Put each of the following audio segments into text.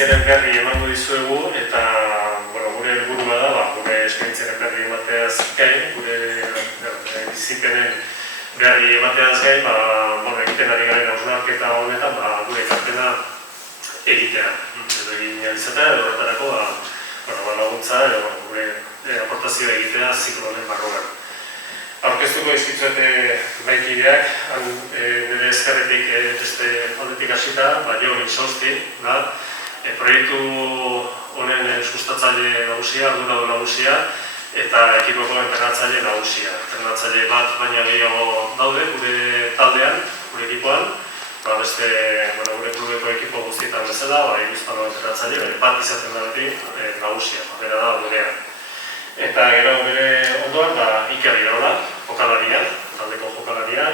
esperientziaren berri emango dizuegu eta gure helburua da, gure esperientziaren berri emateaz gain, gure bizipenen berri emateaz gain, egiten ari garen hausnarketa honetan gure ekarpena egitea. Edo egin izatea, edo horretarako laguntza edo gure aportazioa egitea ziklo honen barruan. Aurkeztuko izkitzuete baikideak, nire ezkerretik beste aldetik hasita, Jon Insausti, proiektu honen sustatzaile nagusia, arduradun nagusia, eta ekipoko entrenatzaile nagusia. Entrenatzaile bat baina gehiago daude gure taldean, gure ekipoan, beste gure klubeko ekipo guztietan bezala, Gipuzkoako entrenatzaile, bat izaten da beti nagusia, bera da gurea. Eta gero bere ondoan Iker Iraola, jokalaria, taldeko jokalaria,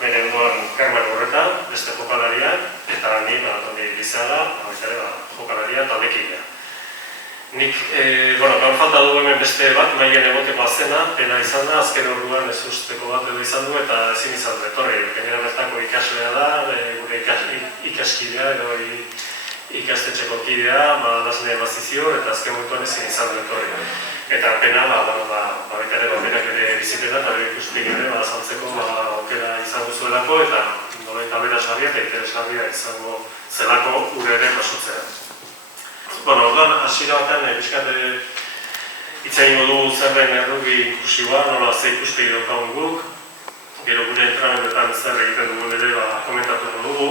bere ondoan Carmen Urreta, beste jokalaria, eta ni Lizala, jokalaria taldekidea. Nik, gaur falta dugu hemen beste bat, mailen egoteko azena, pena izan da, azken orduan ez usteko bat edo izan du, eta ezin izan du etorri. Gainera bertako ikaslea da, gure ikaskidea edo ikastetxeko kidea, dasne emazizio, eta azken momentuan ezin izan du etorri. Eta pena, baita ere, berak ere bizikleta eta bere ikustik ere azaltzeko aukera izango zuelako eta nola berazgarria eta interesgarria izango zelako gure ere jasotzea. Orduan, hasiera batean, pixkat hitz egingo dugu zer den errugi inklusiboa, nola ze ikuspegi daukagun guk, gero gure entrenamenduetan zer egiten dugun ere komentatuko dugu,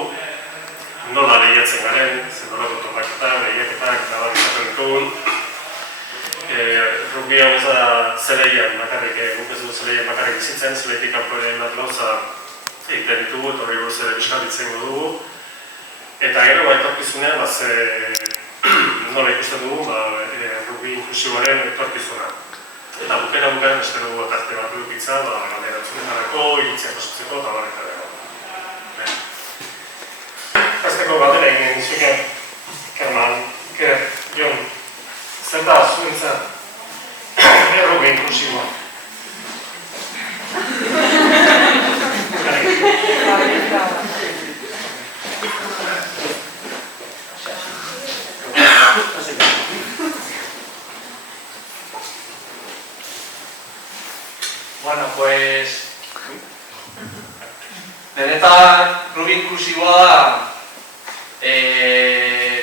nola lehiatzen garen, zer nolako topaketan, lehiaketak eta bat izaten ditugun. Rugby hau ez da zeleian bakarrik, guk ez dugu zeleian bakarrik bizitzen, zeleitik kanpoen bat gauza egiten ditugu, eta horri buruz ere pixkat hitz egingo dugu. Eta gero, etorkizunean, nola ikusten dugu, rugby inklusiboaren etorkizuna. Eta bukaeran espero dugu tarte bat edukitza, galderatzunetarako, iritziak osatzeko eta barretarako. Azteko batera egin dizuke, Kerman, Iker, Jon, zer da, zuentzat, rugby inklusiboa. Bueno, pues... Benetan, rugby inklusiboa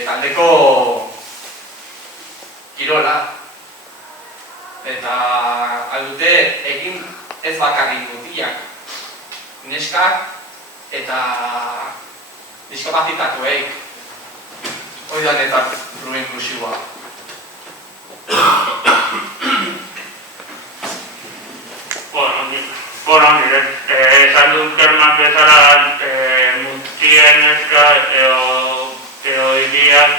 taldeko kirola. Eta aldute egin ez bakarrik mutilak, neskak eta diskapazitatuek. Hori da neta rugby inklusiboa. Nire, esan dut Kerman bezala mutien neska edo hiriak.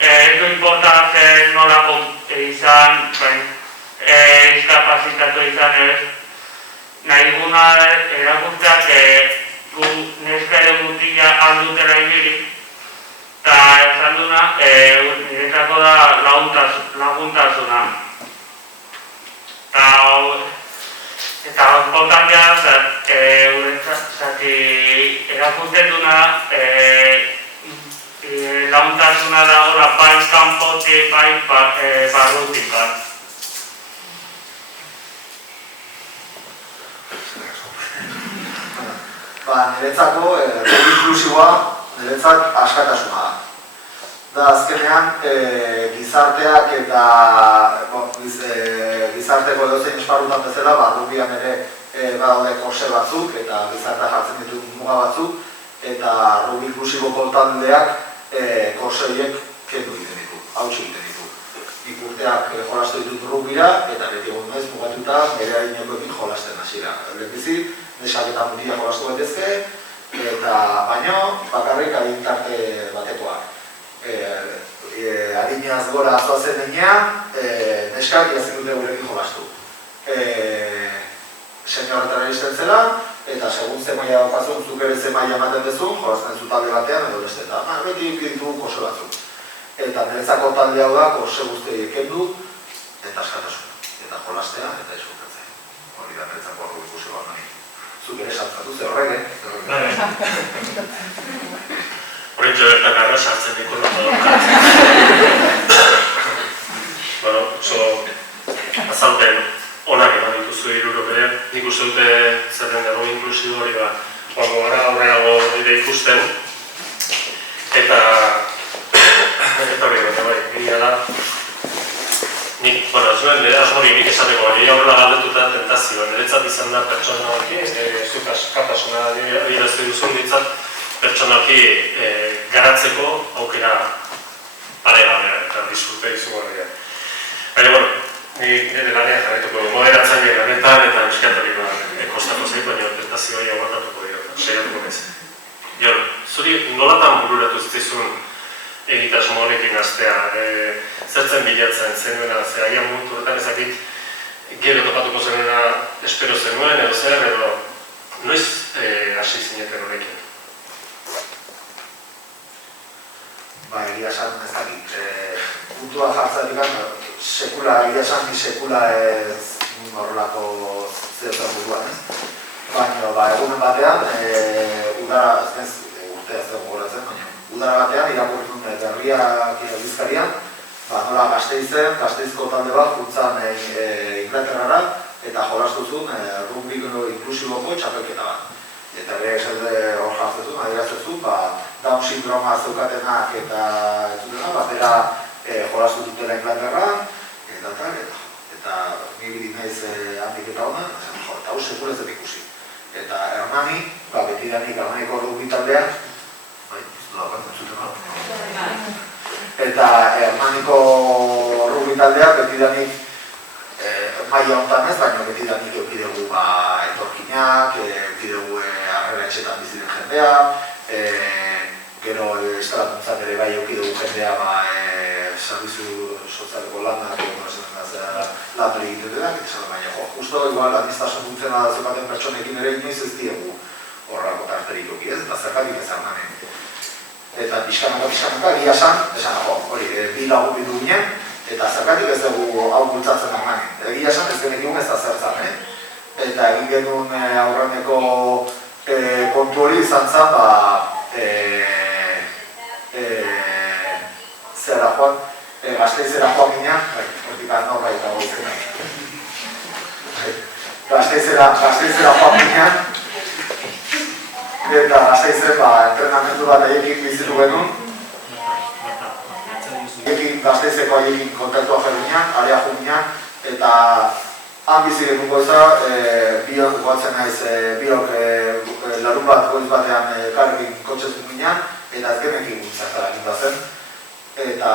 Ez du importatzen nolako izan, diskapazitatu izan ez. Nahi guna erakusteak gu neska edo mutila handutela ibili. Eta esan duna, niretzako da laguntasuna. Eta importantea zati erakustetuna laguntasuna dagoela bai kanpotik, bai barrutik bat. Niretzako, inklusiboa, niretzat askatasuna da. Da, azkenean, gizarteak eta gizarteko edozein esparrutan bezala, rugbian ere badaude korse batzuk eta gizartea jartzen ditu muga batzuk, eta rugby inklusiboko taldeak korse horiek kendu egiten ditu, hautsi egiten ditu. Nik urteak jolastu ditut rugbyra eta beti egon naiz mugatuta nire adinekoekin jolasten hasiera. Lehenbizi, nesak eta mutila jolastu daitezke, eta baino bakarrik adintarte batekoak. Adineaz gora zoazen denean, neskak jazten dute gurekin jolastu. Seniorretara izten zela, eta segun ze maila daukazun, zuk ere ze maila ematen dezun, jolazten zu talde batean edo beste eta beti ditugu korse batzuk. Eta niretzako talde hau da, korse guztiei kendu, eta askatasuna. Eta jolastea, eta eskukatzea. Hori da niretzako rugby inklusiboa nahi. Zuk ere saltzatu ze horrek, Horrentxo bertan garra sartzen diko bueno, oso azalpen onak eman dituzu hirurok ere. Nik uste dute zerren dago inklusibo hori joango gara horreago ere ikusten. Eta hori bai, egia da. Nik, zuen asmori nik esateko, baina horrela galdetuta tentazioa. Niretzat izan da pertsonalki, zuk askatasuna adierazte duzun ditzat, pertsonalki garatzeko aukera paregabea eta disfrute izugarria. Baina, nik nire lanean jarraituko moderatzaile lanetan eta euskatari kostako zait, baina tentazioa aguantatuko dira, saiatuko nez. Jon, zuri nolatan bururatu zizun egitasmo honekin hastea, zertzen bilatzen zenuena, agian momentu horretan ezakit gero topatuko zenuena espero zenuen edo zer, edo noiz hasi zineten honekin? Egia esan ez dakit, puntua jartzatik sekula, egia esan sekula ez horrelako zertan buruan ez. Baina egunen batean, udara, ez urtea ez dugu goratzen, baina udara batean irakurri duen berriak Bizkarian, nola Gasteizko talde bat juntzan Inglaterrara eta jolastu zuen rugby inklusiboko txapelketa bat. Eta ere hor jartzezun, adieraztezun, Down sindroma zeukatenak eta batera jolastu dutela Inglaterran, eta nibili naiz handik eta honan, eta hau sekula ez dut ikusi. Eta Hernani, betidanik Hernaniko rugby taldeak, eta Hernaniko rugby taldeak betidanik maila hontan ez, baina betidanik eukidegu etorkinak, eukidegu harrera etxetan biziren jendea, gero estratuntzat ere bai eukidegu jendea servizu sozialeko lanak, lan hori egitetenak, baina justo igual administrazio funtzionala zeukaten pertsonekin ere inoiz ez diegu horrako tarterik euki ez, eta zergatik ez Hernanen. Eta pixkanaka, egia esan, hori, bi lagun bidu ginen, eta zergatik ez dugu hau bultzatzen Hernanen. Egia esan ez genekiun ez da zertzan, eta egin genuen aurreneko kontu hori izan zen, zera joan, Gasteizera joan ginean, hortik norbait dago izan nahi. Gasteizera joan ginean, eta Gasteizen entrenamendu bat haiekin bizitu genuen. Gasteizeko haiekin kontaktua jarri ginean, area jo ginean, eta han bizi genuen goiza, biok guatzen naiz, biok larun bat goiz batean karrekin kotxezun ginean, eta ez genekin zertara ginda zen. Eta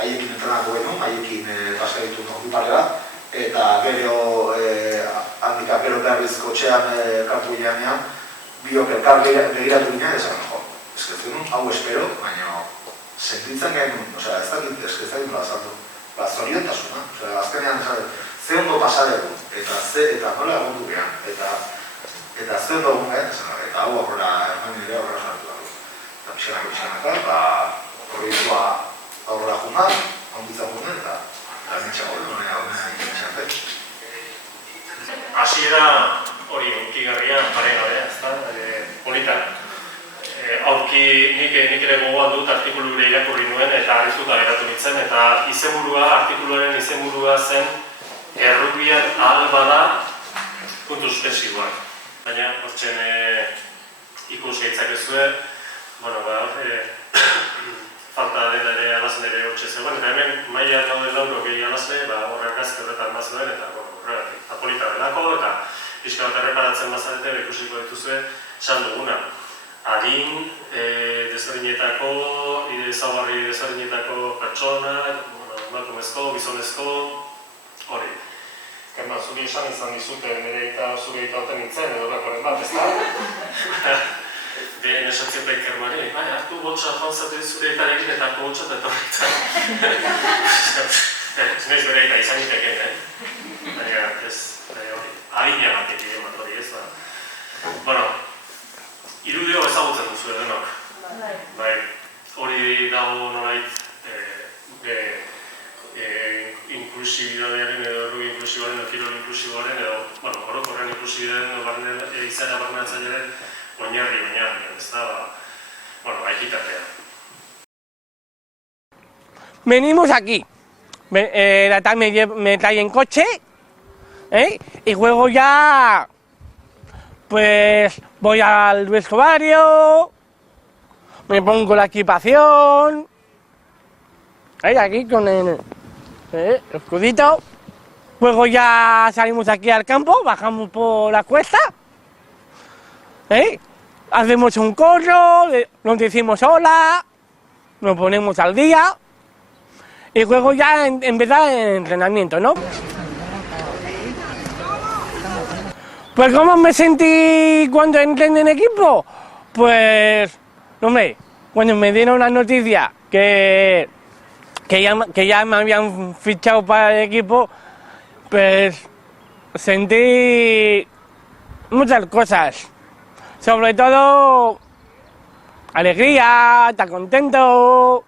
haiekin entrenatu genuen, haiekin paskaritu nordu pare bat, eta gero handika gero berriz kotxean kartu ginean, biok elkar begiratu ginean, esan esketzen hau espero, baina sentitzen genuen, ez dakit esketzen nola azaldu, zoriontasuna, azkenean ze ondo pasadegu, eta nola egondu gehan, eta ze ondo egun gehan, eta hau aurrera Hernan nire aurrera sartu dago. Eta pixkanaka, proiektua aurrera jungan, onditza jungan, eta nintxago egin. Hasiera hori unkigarria paregabea, ezta? Polita. Nik ere gogoan dut artikulure irakurri nuen eta harrizuta geratu nintzen, eta artikuluaren izenburua zen errugbian ahal bada puntu suspensiboak. Baina, hortzen ikus gaitzakezue, falta dena ere alazen ere hortxe zegoen, eta hemen maila daude lauro gehi alaze, horrek gazke horretan bazuen, eta horregatik apolita delako, eta pixka bat erreparatzen bazarete, ikusiko dituzue, esan duguna. Adin, desberdinetako, ezaugarri desberdinetako pertsona, emakumezko, gizonezko, hori. Kerma, zuri esan izan dizute, nire eta zuri eta hoten nintzen, edo horrekoren bat, ez da? Dehen esatzen da Ikermari, hartu botxa jauzatu zure eta egin eta botxa eta horretan. Ez nahiz bere eta izan iteken, baina ez hori, adina batek egin bat hori ez da. Irudio ezagutzen duzu edenok. Hori dago nolait inklusibidadearen edo errugi inklusiboaren edo kirol inklusiboaren edo orokorren inklusibidadearen edo izara barneatzailearen oinarri, ez da, ekitatea. Venimos aquí, la tal me trae en coche, y luego ya, pues voy al vestuario, me pongo la equipación, aquí con el escudito, luego ya salimos aquí al campo, bajamos por la cuesta, hacemos un corro, nos decimos hola, nos ponemos al día. Y luego ya empezar el entrenamiento, ¿no? Pues ¿cómo me sentí cuando entré en equipo? Pues, hombre, cuando me dieron la noticia que ya me habían fichado para el equipo, pues sentí muchas cosas. Sobre todo alegría, estar contento.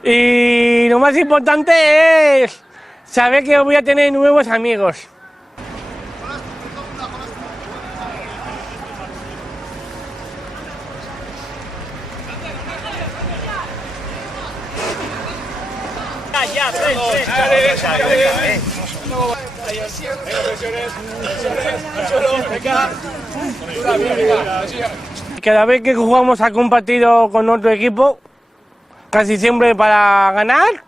Y lo más importante es saber que voy a tener nuevos amigos. Cada vez que jugamos algún partido con otro equipo, casi siempre para ganar,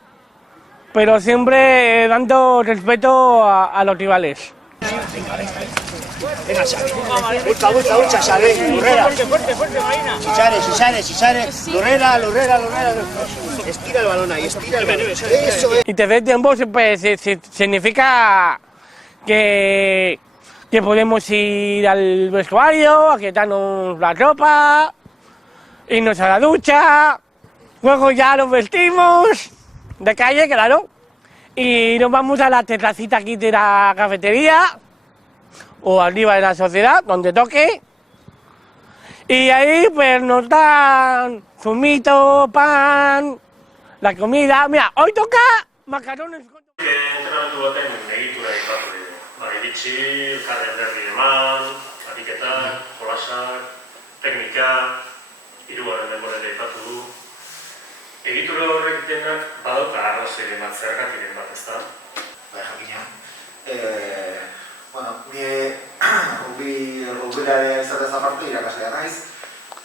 pero siempre dando respeto a los rivales. Venga, Ucha, Xavi, Lurrera. Chichare, Lurrera. Estira el balón ahí, estira el balón. Eso es. Y tercer tiempo pues, significa que podemos ir al vestuario, a quitarnos la ropa, irnos a la ducha, luego ya nos vestimos, de calle, claro, y nos vamos a la terracita aquí de la cafetería, o arriba de la sociedad, donde toque, y ahí pues nos dan zumito, pan, la comida. Mira, hoy toca macarrones. Entrenamendu baten egitura ipatu dugu. Iritsi, elkarren berri eman, ariketak, jolasak, teknika, hirugarren denborera ipatu du. Egitura horrek denak badauka arrazoiren bat, zergatiren bat, ezta? Bai, jakina. Bueno, ni rugbilarea izatez aparte irakaslea naiz,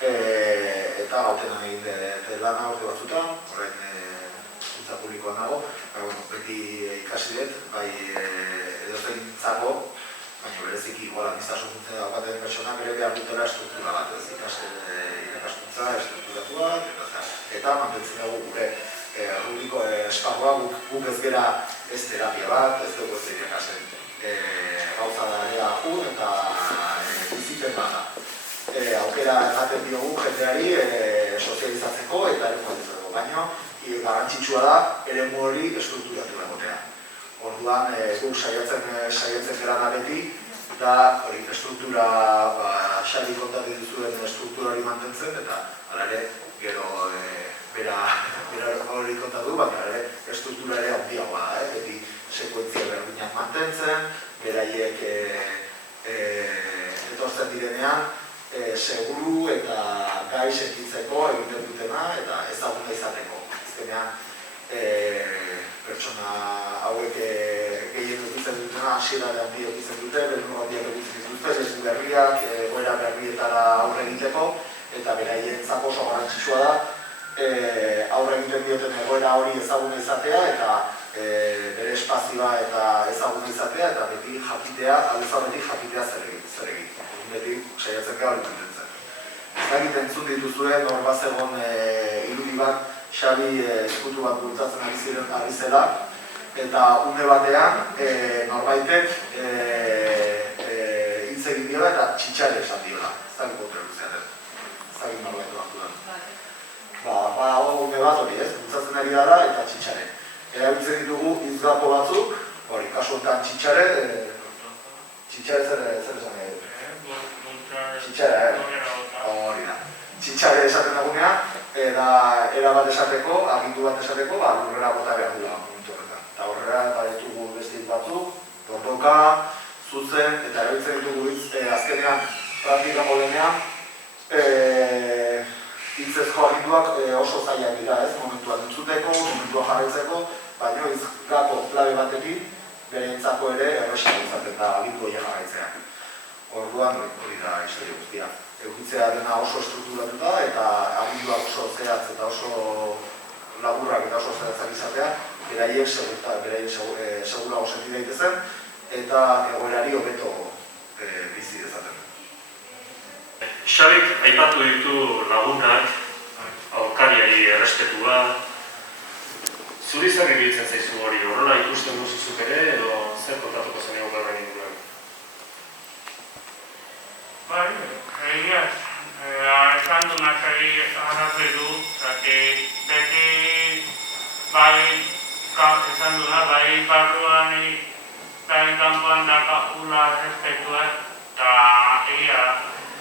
eta gauten egin dut lana urte batzutan, horren hizkuntza publikoan nago, beti ikasi dut, bai edozein zago, baina bereziki igual administrazio funtzioa daukaten pertsonak ere behar dutela estruktura bat, ez irakaskuntza estrukturatua, eta mantentzen dugu gure rugbiko esparrua, guk ez gera ez terapia bat, ez dugu ez irakasen gauza da ere jun eta bizipen bat da. Aukera ematen diogu jendeari sozializatzeko eta ere joatzeko, baina garrantzitsua da eremu hori estrukturatu egotea. Orduan, guk saiatzen gara da beti, da estruktura, Xabi kontatu duzuen estruktura hori mantentzen, eta hala ere, gero bera hori kontatu, baina ere estruktura ere handiagoa da, beti sekuentzia berdinak mantentzen, beraiek etortzen direnean, seguru eta gai sentitzeko egiten dutena eta ezaguna izateko. Azkenean, pertsona hauek gehien edukitzen dutena, hasiera handia edukitzen dute, berdun handiak edukitzen dute, leku berriak, egoera berrietara aurre egiteko, eta beraientzako oso garrantzitsua da aurre egiten dioten egoera hori ezaguna izatea eta bere espazioa eta ezaguna izatea eta beti jakitea, aldez aurretik jakitea zer egin. Beti saiatzen gara hori mantentzen. Ez dakit entzun dituzuen hor bazegon irudi bat Xabi eskutu bat bultzatzen ari zela eta une batean norbaitek hitz egin diola eta txitxare esan diola. Ez dakit kontra luzeaten. Ez dakit norbaitu bat dudan. Une bat hori ez, bultzatzen ari dara eta txitxare. Erabiltzen ditugu izgapo batzuk, hori, kasu honetan txitxare zer esan edo? Txitxare, hori da. Txitxare esaten dagunean, era bat esateko, agindu bat esateko, lurrera bota behar dula momentu horretan. Eta horrela ditugu beste batzuk, tortoka, zuzen, eta erabiltzen ditugu azkenean praktikako denean, hitzezko aginduak oso zailak dira, ez? Momentuan entzuteko, momentuan jarraitzeko, baina izgako klabe batekin bereentzako ere erresa izaten da agindu horiek jarraitzea. Orduan hori da historia guztia. Edukitzea dena oso estrukturatuta eta aginduak oso zehatz eta oso laburrak eta oso zehatzak izatea, beraiek segurago senti daitezen eta egoerari hobeto bizi dezaten. Xabik aipatu ditu lagunak, aurkariari errespetua. Zuri zer iruditzen zaizu hori, horrela ikusten duzuzuk ere edo zer kontatuko zen egon horren inguruan? Bai, egiaz, esan du natzari arrazoi du, beti bai esan duna, bai barruan bai kanpoan dakagula respetua eta egia,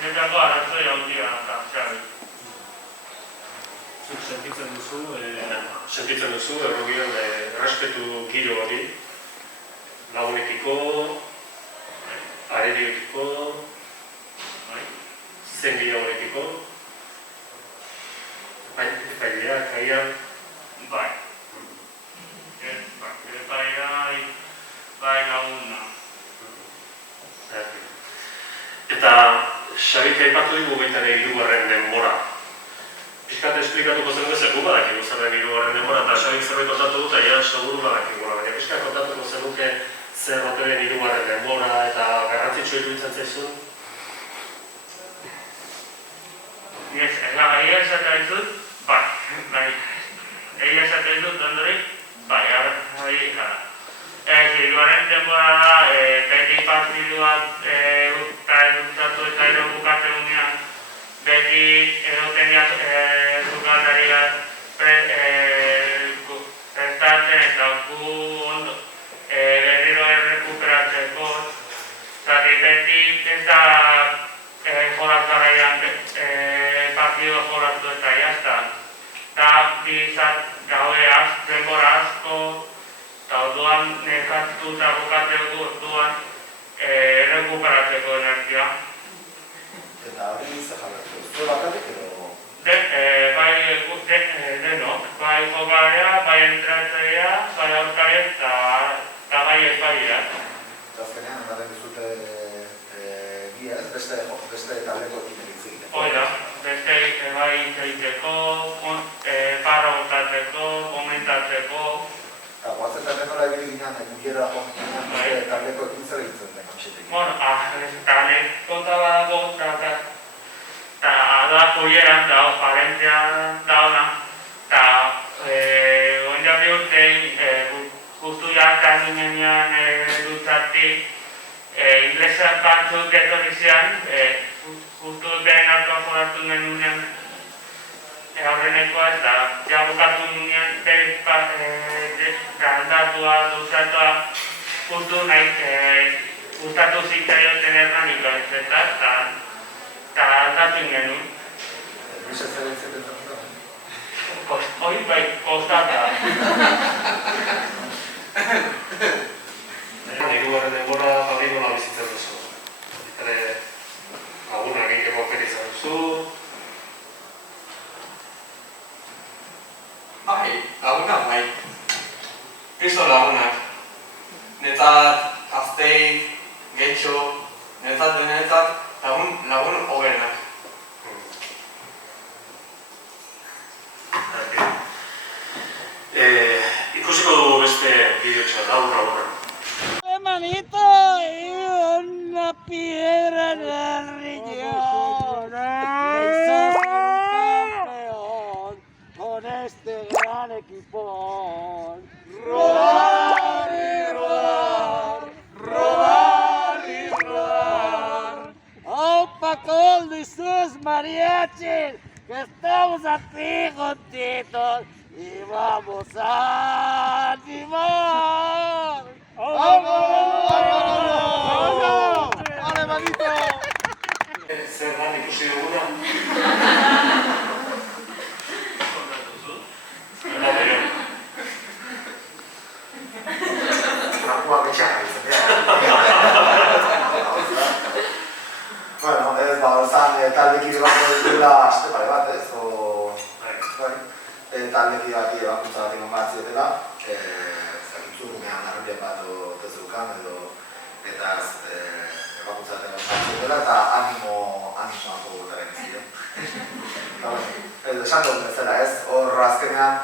netako arrazoi handia da, Xabi. Zuk sentitzen duzu errobion errespetu giro hori, lagunekiko, areriekiko, zen gehiagorekiko, epaileak, kaian? Bai. Bai laguna. Eta Xabik aipatu digu baita ere hirugarren denbora. Pixkat esplikatuko zen bezak, badakigu zerren hirugarren denbora, eta Xabik zerbait kontatu dut, eta seguru badakigula, baina pixkat kontatuko zenuke zer ote den hirugarren denbora eta garrantzitsua iruditzen zaizun? Egia esatea dut, bai. Egia esatea dut, ondori, bai, gara. Hiruaren denbora da, beti partiduak edutatu eta ero bukate unean, beti edoten zukaldari prestatzen eta gu ondo berriro errekuperatzeko, zati beti ez da joraz garaian partido joratu eta jazta. Da bizat gaude denbora asko, eta orduan nekatu eta bukateko orduan rekuperatzeko energia. Eta hori zer jarratu, zure bakarrik edo? Denok, bai jokalea, bai entratzailea, bai aurkariak eta bai epailea. Azkenean, ematen dizute gia ez, beste taldeko ekin egitzik. Oida, beste bai egiteko, parra botatzeko, komentatzeko. Eta guatzen nola ebili ginen, mugiera joan taldeko ekin zer egiten den kamxetik. Taleko badago, eta da koieran, da parentean da ona, eta oinda bihurtein, justu jartan ginean dutzartik, inglesak batzuk etorri zian, justu behen hartua joratu genunean aurrenekoa eta jabukatu nunean galdatua, duzatua, justu nahi gustatu zitzaioten erranik eta aldatu genuen. Luisa zer egiten zuten? Hori bai, kostata. Hirugarren denbora hori nola bizitzen duzu. Lagunak egiteko aukera izan duzu. Lagunak bai. Kristo lagunak. Netzat, gaztei, getxo, netzat, lagun hoberenak. Ikusiko dugu beste bideotxoa, laburra. Manito y una piedra en el riñón. Soy campeón con este gran equipón. Rodar y rodar, rodar y rodar. ¡Opa con sus mariachis! Que estamos aquí juntitos y vamos a animar. ¡Vamos! ¡Vamos! ¡Vale, manito! Zer lan ikusi duguna? Trakua betxak izan. Bueno, ez, zan taldekide bat dela aste pare bat, ez? taldeki bati ebakuntza bat eman bat ziotela, zurrumean arrepien bat tezukan eta ebakuntza bat eman bat ziotela eta animoako gotaren ziren. Esan dut bezala ez, hor azkenean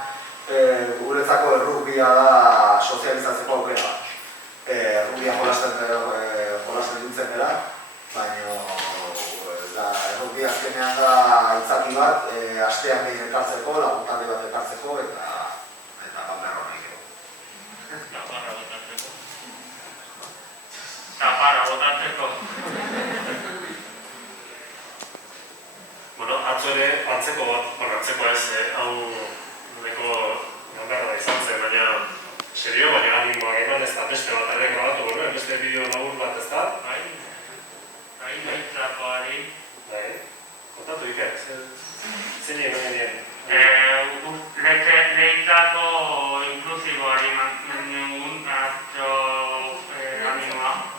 guretzako errugbia da sozializatzeko aukera bat. Errugbia jolasten dintzen dela, baina errugbia azkenean da aitzaki bat, astean behin elkartzeko, laguntalde bat elkartzeko eta banberro nahi gero. Tapara botatzeko. Bueno, atzo ere, antzeko ez, hau noleko ganberra izan zen, baina serio, baina animoak eman ez da beste bat ere grabatu genuen, beste bideo labur bat ez da? Bai, leitzakoari. Bai, kontatu Iker, zein egin genien? Leitzako inklusiboari mantenun atzo animoa.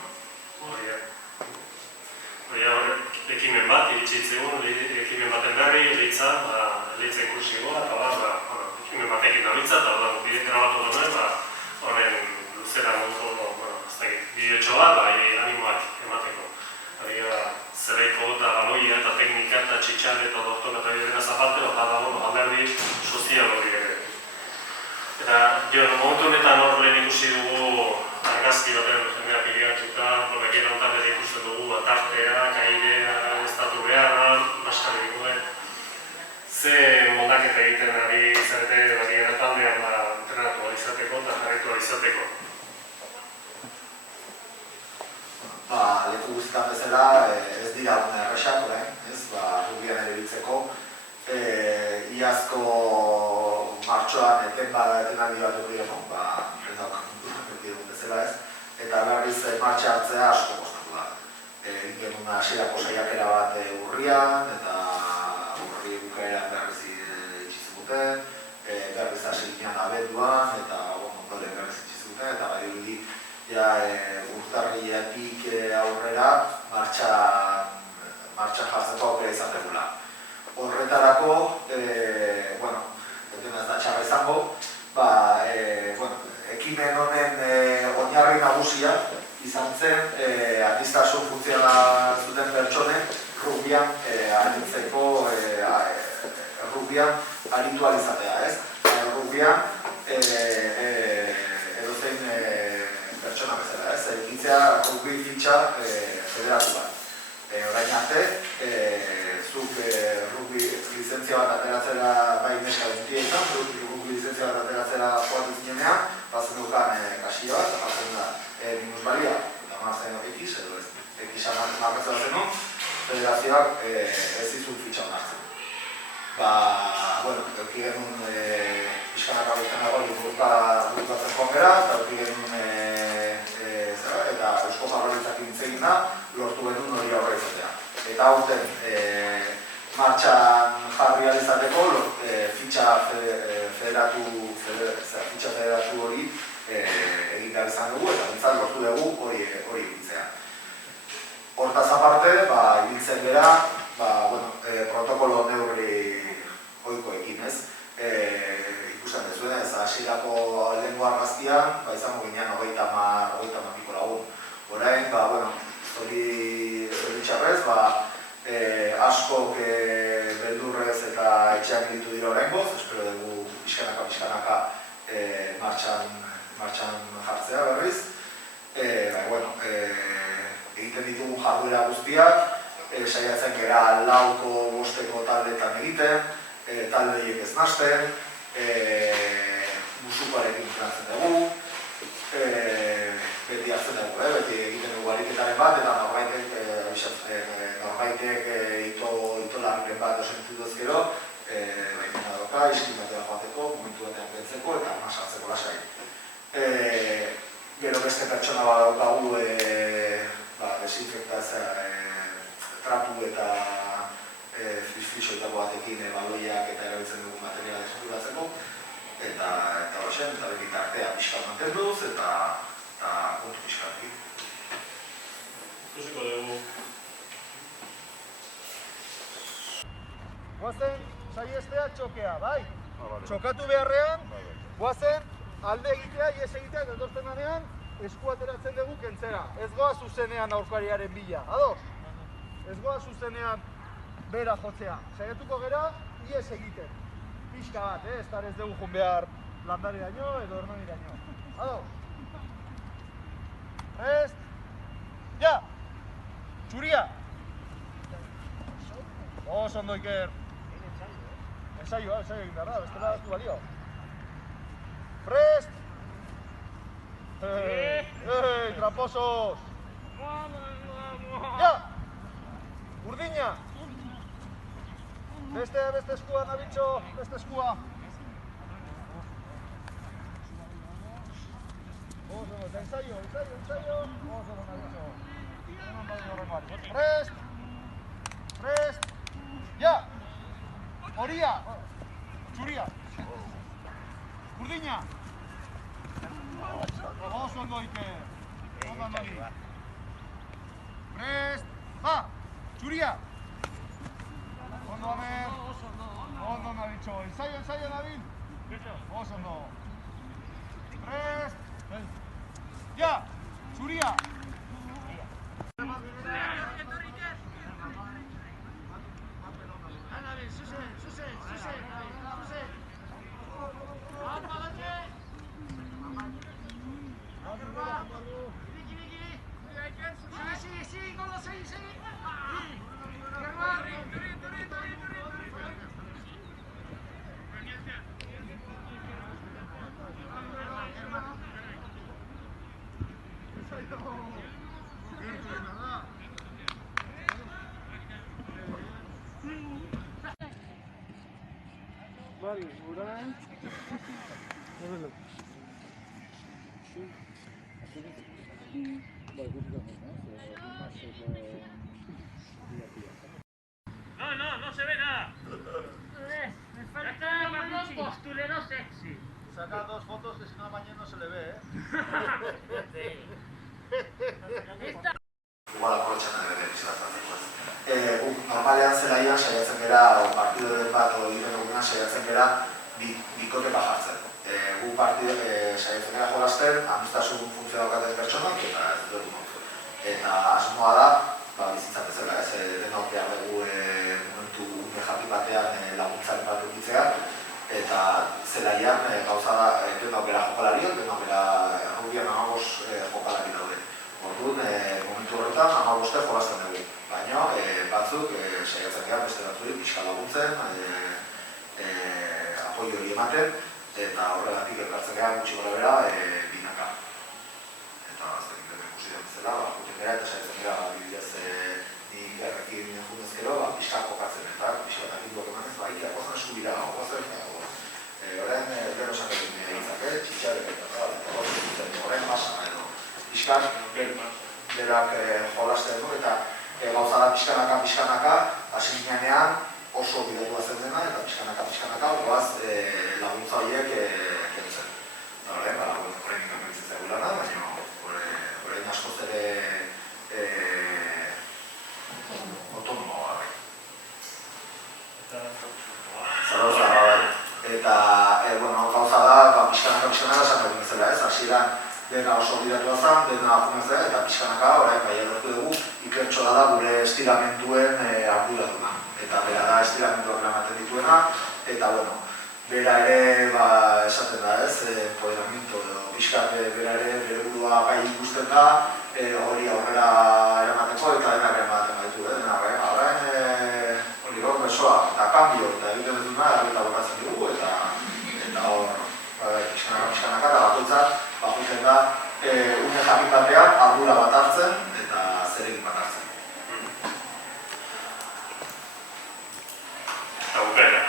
Hori ekimen bat, iritsi itzegun, ekimen baten berri, leitza inklusiboa, eta ekimen batekin dabiltza, eta bide grabatu genuen, horren luzera moduko, bideotxo bat, animoak emateko. Zeraiko eta baloia eta teknika eta txitxarre eta doktora eta bidera zaparte, eta alderdi sozial hori ere. Eta, momentu honetan hor lehen ikusi dugu argazki baten jendea pilegatxuta, begira honetan ere ikusten dugu atartea, kairea, estatu beharra, maskarrikoen. Ze moldaketa egiten ari izarete baina taldean entrenatu izateko eta jarraitu izateko. Leku guztietan bezala ez dira una erresak orain, rugbian ere biltzeko. Iazko martxoan etenaldi bat urri genuen, bezala ez, eta berriz martxa hartzea asko kostatu da. Egin genuen hasierako saiakera bat urrian, eta urri bukaeran berriz itxizuguten, berriz hasi ginean abenduan, eta ondoren berriz itxizuguten, eta badirudi urtarriatik aurrera martxa jartzeko aukera izategula. Horretarako, ez da txarra izango, ekimen honen oinarri nagusia izan zen aniztasun funtzionala zuten pertsonek rugbian aritzeko rugbian aritu alizatea, ez? Rugbian edozein pertsona bezala, ez? Egitzea rugbi fitxa federatu bat. Orain arte, zuk rugbi lizentzia bat ateratzera bai neska dintietan, rugbi lizentzia bat ateratzera joatu zinenean, bazen dukan kasia bat, eta bazen da minusbalia, eta marzen X edo ez. X marretzea zen federazioak ez izun fitxa onartzen. Euki genuen pixkanak abetzen dago burutatzen joan gara, eta euki genuen eta Eusko Jaurlaritzak intzegin da, lortu genuen hori aurre izatea. Eta aurten martxan jarri alizateko fitxa federatu hori egin behar izan dugu, eta bintzat lortu dugu hori ibiltzea. Hortaz aparte, ibiltzen gara, protokolo neurri ohikoekin, ez? Ikusten dezuen, hasierako lehengo argazkian, izango ginean 30 piko lagun. Orain, zori txarrez, askok beldurrez eta etxean ditu dira oraingoz, espero dugu pixkanaka martxan jartzea berriz. Egiten ditugu jarduera guztiak, saiatzen gara 4-5 taldeetan egiten, taldeiek ez nasten, musukoarekin plantzen dugu, beti hartzen dugu, beti egiten dugu ariketaren bat, eta norbaitek ito larriren bat osentu duzkero, baina doka, iskin batera joateko, momentu batean bentzeko eta masartzeko lasai. Gero beste pertsona bat daukagu desinfektazioa, trapu eta frisfrixoetako batekin baloiak eta erabiltzen dugu materiala desakuratzeko, eta horxen, eta beti tartea pixka mantenduz, eta kontu pixkarekin. Ikusiko dugu. Guazen, saiestea txokea, bai? Txokatu beharrean, guazen alde egitea, ies egitea, eta etortzen ganean, esku ateratzen dugu kentzera. Ez goa zuzenean aurkariaren bila, ados? Ez goa zuzenean bera jotzea. Saiatuko gera, ies egiten. Pixka bat, ez da ez dugu jun behar landariraino edo hernaniraino. Ados? Prest! Ja! Txuria! Oso ondo Iker. Ensaioa egin behar da, bestela ez du balio. Prest! Ei, traposos! Ja! Urdina! Beste eskua, Nabitxo, beste eskua. Oso, eta ensaio. Oso, Nabitxo. Prest! Prest! Ja! Horia! Txuria! Urdina! Oso ondo Iker! Ondo Nabil! Prest! Ba! Txuria! Ondo Amer! Ondo Nabitxo! Ensaio Nabil! Oso ondo! Prest! Ja! Txuria! No se ve nada. Me falta un posturero sexy. Saca dos fotos que si no mañana no se le ve, Igual aprotxan ere izlatzeko. Normalean zelaian saiatzen gara, partidoren bat o hiren eguna saiatzen gara bikote bat jartzen. Gu partido saiatzen gara jolasten, amistasun funtzioa daukaten pertsonak eta ez dut motu. Eta asmoa da, bizitza bezala ez, denok behar dugu momentu jakin batean laguntzaren bat edukitzea. Eta zelaian gauza da, denok bera jokalariok, denok bera errubian 15 jokalari daude. Orduan, momentu horretan 15 jolasten dugu. Baina, batzuk saiatzen gara beste batzurik pixka laguntzen, apoio hori ematen, eta horregatik elkartzen gara gutxi gora bera binaka. Eta ikusi den bezala, juten gara eta saiatzen gara bidez nik errekin jundezkero, pixka kokatzen eta pixka eta ginduak emanez, ikiak gozan eskubira, gozen, horren gero esan egin egitzake, txitxarek eta horren basa edo. Pixkan, berak jolasten du eta gauza da pixkanaka, hasi ginean oso bidatua zen dena eta pixkanaka, goaz laguntza horiek kentzen. Horren, horren ingameritzen zaigu lana, baina horren askoz ere autonomoa bai. Eta gauza da, pixkanaka esan egin zela ez, hasieran dena oso bidatua zen, dena jumezea eta pixkanaka, orain bai lortu dugu, Ikertxoa da gure estiramenduen arduraduna. Eta bera da estiramenduak ematen dituena, eta bera ere esaten da ez, empoderamiento edo pixkat bera ere bere burua gai ikusten da, hori aurrera eramateko eta dena eramaten gaitu, dena horrein hori hor besoa eta kambio eta egiten ez duna eta bokatzen dugu eta hor pixkanaka eta bakoitzak bakuten da une jakin batean ardura bat hartzen eta zeregin bat hartzen. Eta bukera.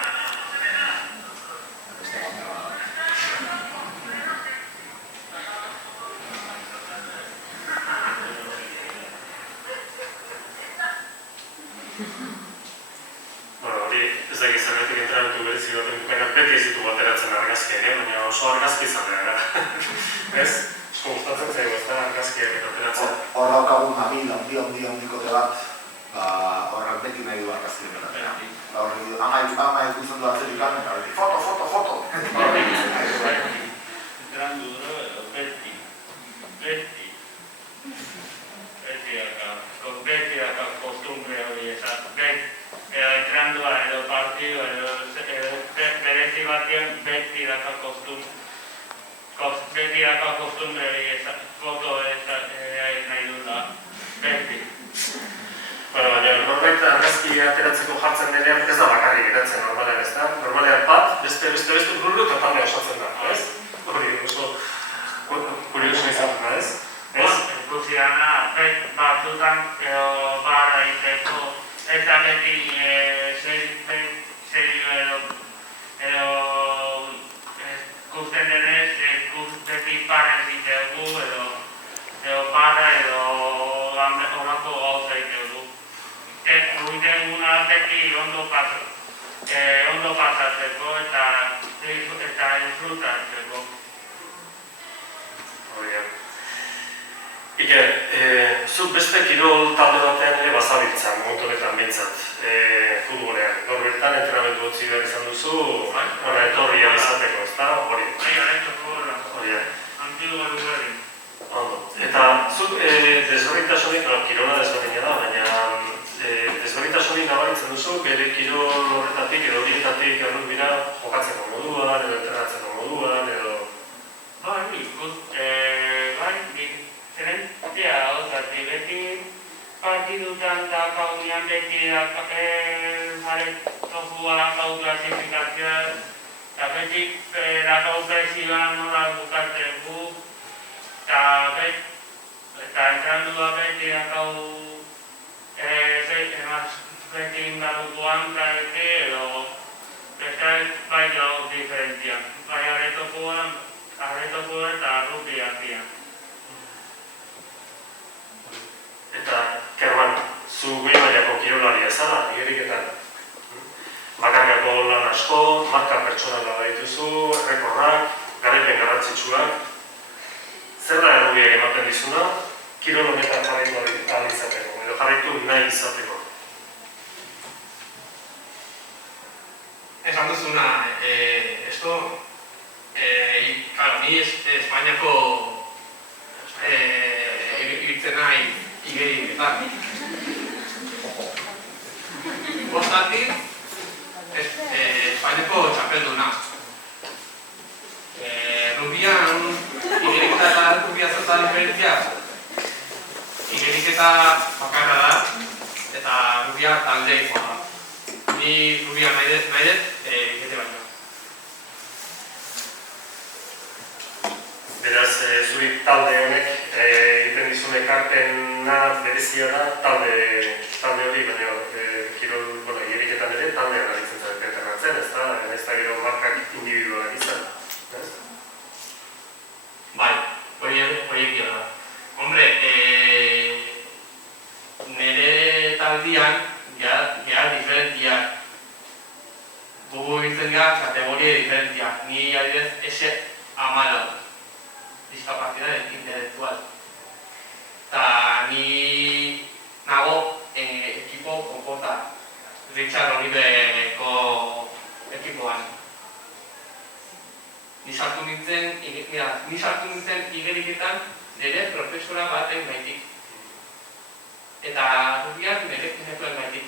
Hori ez da gizarretik entrenatu berezik baten dukenak beti ez ditu bateratzen argazkiak, baina oso argazki izan behar gara. Ez? Esko gustatzen zaigu ez da argazkiak ateratzen. Hor daukagun Nabil handikote bat, horrek beti nahi du argazkiak ateratzea. Ama ikusten du atzerikan, eta beti foto, beti daka kostumbre foto nahi dut da, beti. Bueno, baina norbait argazki ateratzeko jartzen denean ez da bakarrik geratzen normalean, ez da? Normalean bat, beste burru eta talde osatzen da, ez? Hori oso kurioso izan da, ez? Ikusi dana, batzutan edo barra egiteko, eta beti serio edo ikusten denez, beti parra egiteko edo barra edo horako gauza egiteko. Eguna beti ondo pasatzeko eta disfrutatzeko. Iker, zuk beste kirol talde batean ere bazabiltza, momentu honetan bintzat, futbolean. Gaur bertan entrenamendu utzi behar izan duzu, hona etorria izateko, ez da? Hori. Hori, antigo lugarin. Eta zuk desberdintasunik, kirola desberdina da, baina desberdintasunik nabaritzen duzu, bere kirol horretatik edo horietatik errutbira jokatzeko moduan, edo entrenatzeko moduan, edo... Zerentzia hauzatik, beti partidutan eta kaunean beti jugua dakau klasifikazioa eta beti dakau presioan nola bukatzeko eta entrandua beti dakau beti indaruko hanka edo besta bai dago diferentzia, bai arretoko eta rupiakia. Eta, Kerman, zu goi mailako kirolaria zara, igeriketan. Bakarkako lan asko, marka pertsonala badituzu, errekorrak, garaipen garrantzitsuak. Zer da errubiak ematen dizuna, kirol honetan jarraitu ahal izateko, edo jarraitu nahi izateko? Esan duzuna, ni Espainiako ibiltzen nahi igeriketan. Bostatik, Espainiako txapelduna. Rubian, igeriketa eta rubia zerta diferentzia. Igeriketa bakarra da, eta rubia taldeikoa da. Ni rubia nahi dut, ikete baino. Beraz, zuri talde honek egiten dizun ekarpena berezia da talde hori, baina kirol igeriketan ere taldean aritzen zaren entrenatzen, ez da? Ez da gero markak individualak izan, ez? Bai, horiek da. Hombre, nire taldian gea diferentiak. Gugu egiten gara kategoria diferentiak. Ni adidez S-10. Discapacidad intelectual. Eta ni nago ekipo konpota Richard Oliveko ekipoan. Ni sartu nintzen igeriketan nire profesora baten gaitik. Eta rubiak nire kinetuen gaitik.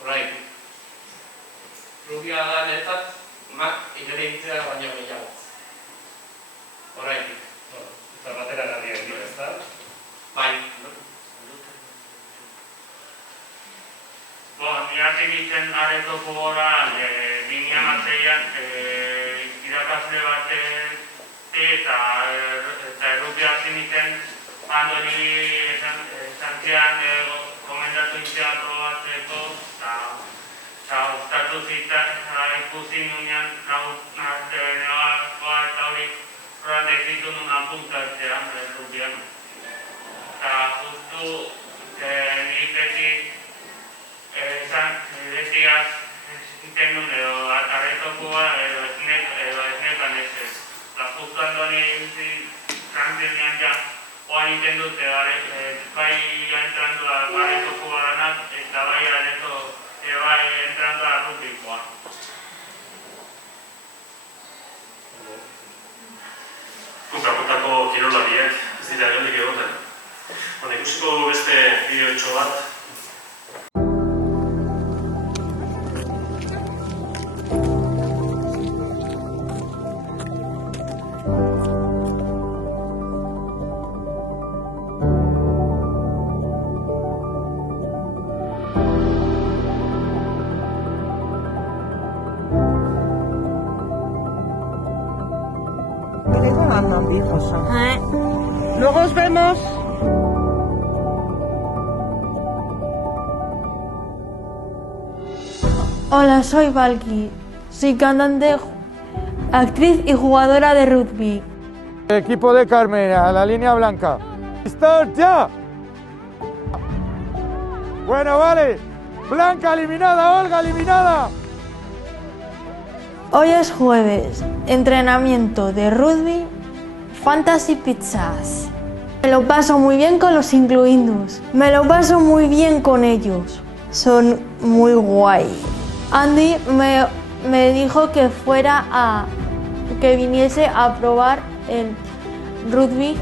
Horreik. Rubia da niretzat igerikitzea baino gehiago. Horreik. Eta batera garriak dira, ez da? Bai. Ni hasi nintzen aretoko gora, 2006an irakasle batek eta errupia hasi nintzen Andoni Santian komendatu nintzen probatzeko eta ustatu ikusi nunean nagoa eta hori horretak zitu nuen apuntatzea errupian. Eta justu nik beti betiaz egiten nuen edo arretokoa edo esnekan ez. Eta justu Andoni Santian ja oa egiten dute bai entrando arretoko baranak eta bai entrando arrupikoa. Puntakotako kirolariak ez dira geldik egoten. Ikusiko beste bideotxo bat. ti, Rosa. Luego os vemos. Hola, soy Valky. Soy cantante, actriz y jugadora de rugby. Equipo de Carmen, a la línea blanca. ¡Start ya! Bueno, vale. Blanca eliminada, Olga eliminada. Hoy es jueves, entrenamiento de rugby, fantasy pizzas. Me lo paso muy bien con los incluidos. Me lo paso muy bien con ellos. Son muy guay. Andy me dijo que que viniese a probar el rugby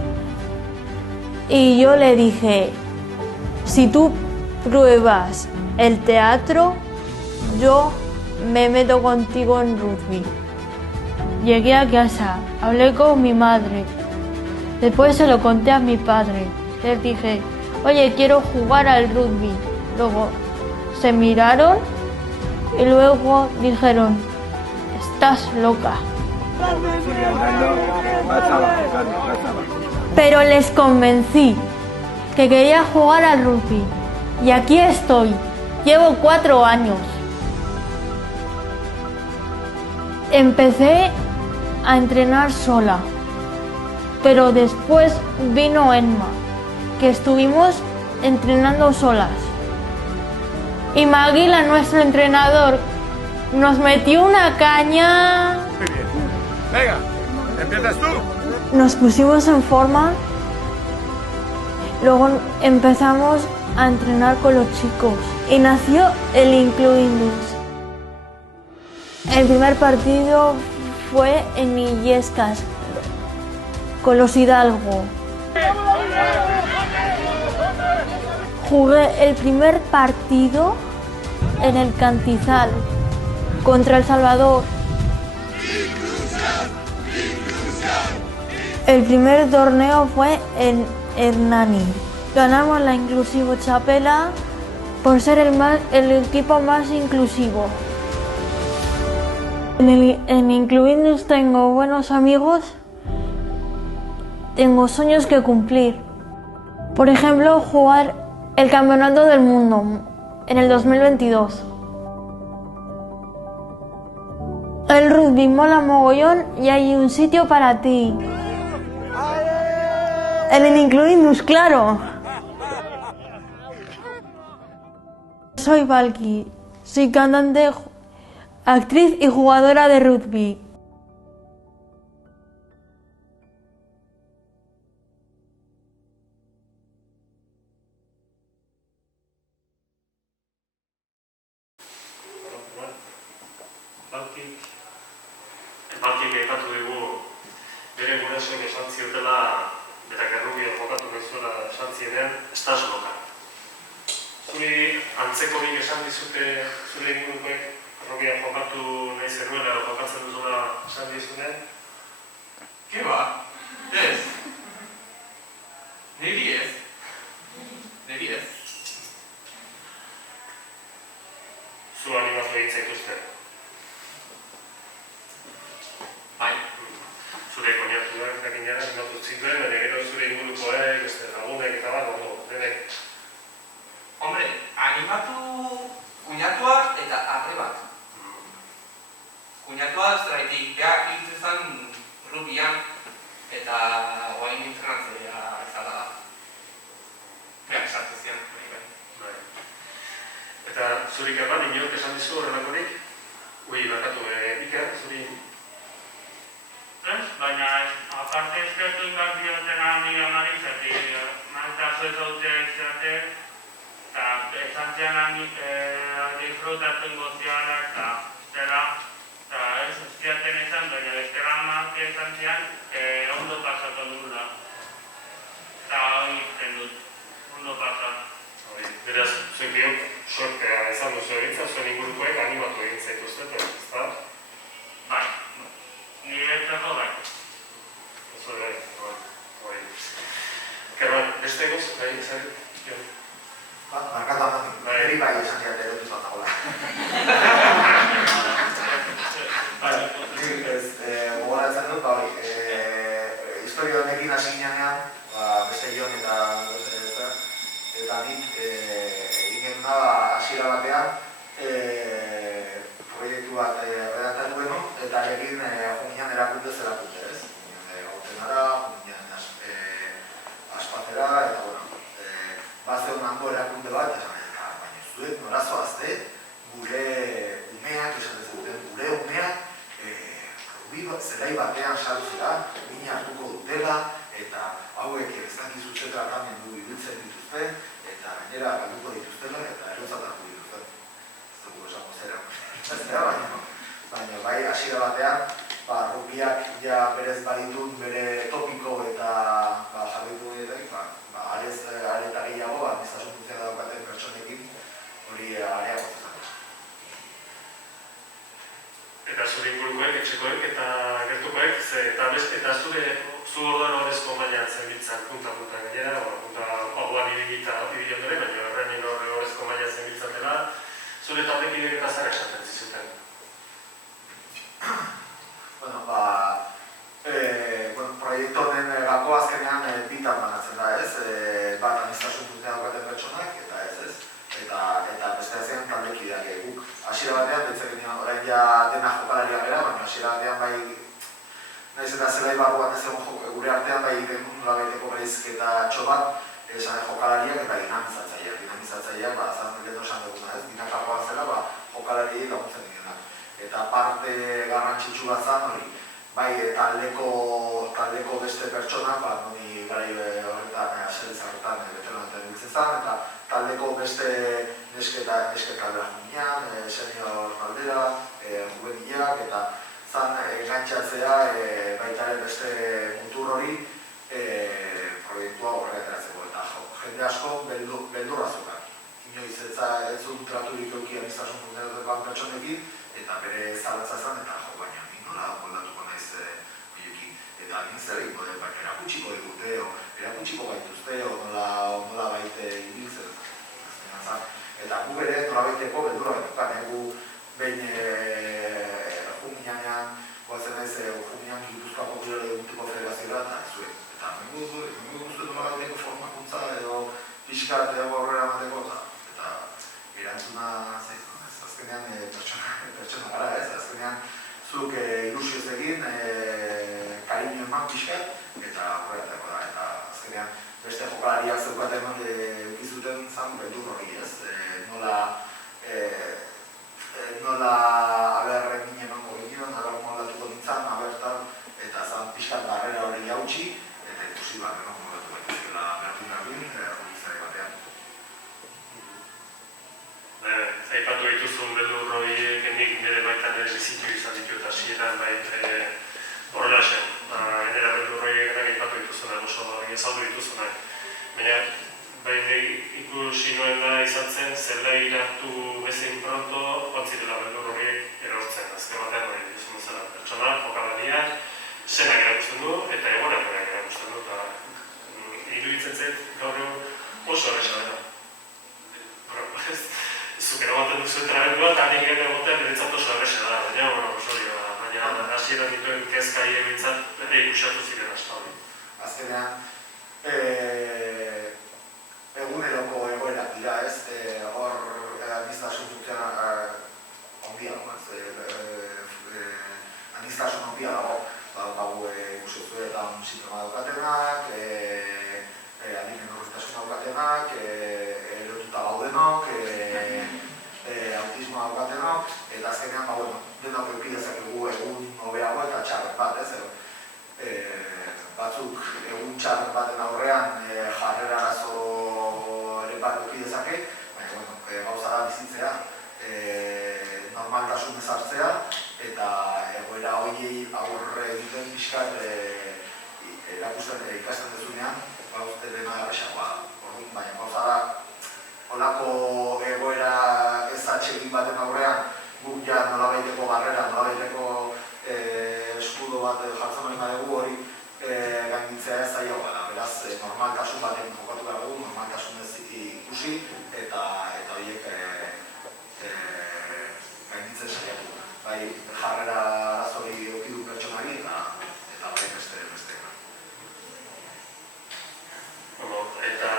y yo le dije, si tú pruebas el teatro, yo me meto contigo en rugby. Llegué a casa, hablé con mi madre, después se lo conté a mi padre. Les dije, oye, quiero jugar al rugby. Luego se miraron y luego dijeron, estás loca. Pero les convencí que quería jugar al rugby y aquí estoy. Llevo 4 años. Empecé a entrenar sola, pero después vino Emma, que estuvimos entrenando solas. Y Maguila, nuestro entrenador, nos metió una caña. Muy bien. Venga, empiezas tú. Nos pusimos en forma, luego empezamos a entrenar con los chicos y nació el Incluindus. El primer partido fue en Illescas, con los Hidalgo. Jugué el primer partido en el Cantizal contra El Salvador. El primer torneo fue en Hernani. Ganamos la Inclusivo Chapela por ser el equipo más inclusivo. En Incluindus tengo buenos amigos, tengo sueños que cumplir. Por ejemplo, jugar el Campeonato del Mundo en el 2022. El rugby mola mogollón y hay un sitio para ti. En el Incluindus, claro. Soy Valky, soy cantante, actriz y jugadora de rugby. Balkik aipatu dugu bere gurasoek esan ziotela berak errubia jokatu nahi zuela esan zienean, estás loca. Zuri antzekorik esan dizute zure ingurukoek errubia jokatu nahi zenuela edo jokatzen duzula esan dizunean? Ke ba? Ez. Niri ez. Niri ez. Zu animatu egin zaituzte. Bai. Zure koñatuak dakinean animatu zituen, baina gero zure ingurukoek, beste lagunek eta bat, denek. Hombre, animatu kuñatuak eta arrebak. Kuñatua zeraitik behar hiltzen rubian eta guain entrenatzea ezala da. Behar esartzen zian, bai. Eta zuri Kerban, inork esan dizu horrelakorik? Ui, bakatu, Iker, zuri? Ez, baina aparte eskertu inbat diotena nire amari, zati maitazo ez hautea izate, eta esan zean disfrutatzen goziala eta zera, eta ez ziaten esan, baina bestera amak esan zean, ondo pasatu nula. Eta hori izten dut, ondo pasatu. Beraz, zuen biok sortea izan duzu egintza, zuen ingurukoek animatu egin zaituzte, ezta? Bai, niretzako bai. Oso bai. Kerban, beste goz, bai, izan? Markatu amatik, niri bai esan ziren erotu zatagola. Gogoratzen dut, bai, historia da, hasiera batean, proiektu bat redactatu genuen, eta egin jungian erakunde zerakunde, ez? Gautenara, jungian aspatera, eta bazeun hango erakunde bat, baina zuek norazo azte, gure umeak, esaten zuten, gure umeak, zelai batean sartzea, bine hartuko dutela, eta hauek ezkakizu ze tratamendu ibiltzen dituzten, eta gainera galduko dituztela, eta erotzatako dituzten. Ez dugu esango zera, baina bai hasiera batean, rugbiak ja berez baditut bere topiko eta jarritu dietek, areta gehiago, administrazio funtzionala daukaten pertsonekin, hori areago zezak. Eta zure ingurukoek, etxekoek eta gertukoek, eta zu orduan horrezko mailan zenbiltzan punta-punta gainera, punta hauan ibili ondore, baina horrenin horrezko mailan zenbiltzatela, zure taldekidek eta zer esaten zizuten? Proiektu honen gako azkenean bitan banatzen da, ez? Bat administrazio funtzionala daukaten pertsonak, eta ez. Eta beste azean taldekideak guk. Hasiera batean, ditzen ginen orain ja dena jokalariak gara, baina hasiera batean bai, nahiz eta zelai barruan ez gure artean bai genuen nolabaiteko bereizketa bat, jokalariak eta dinamizatzaileak, zan lehenu esan duguna, ez? Dinakarroa zela, jokalariak laguntzen direnak. Eta parte garrantzitsu bat zan hori, bai taldeko beste pertsona, noni garai horretan, aserizarretan, betelanetan biltzen zan, eta taldeko beste nesketaldera jungian, senior taldera, juvenilak, eta zan engantzatzea baitaren beste mutur hori proiektua horretaratzeko. Eta jende asko beldurra zukan. Inoiz ez zuen traturik euki administrazio funtzionaletan pertsonekin, eta bere zalatza zan, eta baina nola moldatuko naiz horiekin. Eta zer egingo dut, erakutsiko digute, erakutsiko gaituzte, nola baite ibiltzen. Eta gu bere nolabaiteko beldurra betukan, gu behin jungianean, guazen ez, jungian Gipuzkoako kirole eguteko federazioa, eta zuen. Eta mengu guztu nolabaiteko formakuntza edo pixkat edo aurrera emateko, eta erantzuna azkenean pertsona gara, ez? Azkenean zuk ilusioz egin, kariño eman pixkat, eta horretako da, eta azkenean beste jokalariak zeukaten egizuten zan beldur hori, ez? Nola aber ginen emango ginen, aber moldatuko nintzen, abertan, eta zan pixkat barrera hori jautsi, eta ikusi barrera moldatu gaituzkela berdin, rugizare batean. Aipatu dituzun beldur horiek nik nire baitan bizitu izan ditut hasieran horrela zen. Nire beldur horiek aipatu dituzunak, oso ezaudu dituzunak. Baina ikusi nuen da izan zen, zelai hartu bezin pronto, hotzirela beldur horiek erortzen. Azken batean hori dituzun zela pertsonak, jokalariak, senak erakusten du eta egonak erakusten du. Iruditzen zait gaur oso erresa dela. Zuk erogaten duzu entrenamendua eta nik egotea beretzat oso erresa da, baina hasieran dituen kezkai egintzat ikusatu ziren hasta hori. Azkenean, eguneroko egoerak dira, ez? Hor administrazio funtzionala ondia dago, administrazio ondia dago, daukagu ikusezuetan sintoma daukatenak, adimen horretasuna daukatenak, erotuta gaudenok, autismoa daukatenok, eta azkenean, denok eukidezakegu egun hobeago eta txarren bat, ez? Batzuk egun txarren baten aurrean jarrera arazoren bat eukidezake, baina gauza da bizitzea, normaltasun ezartzea, eta egoera horiei aurre egiten pixkat ikasten dezunean, gauzte dena erresagoa da. Baina gauza da, holako egoera ez atsegin baten aurrean, guk ja nolabaiteko barrera, nolabaiteko eskudo bat jartzen hori badugu hori gainditzea ez zailagoa da. Beraz, normaltasun baten jokatu behar dugu, normaltasunez ikusi eta horiek gainditzen saiatu. Bai, jarrera arazori eukidu pertsonari eta bai beste. Eta,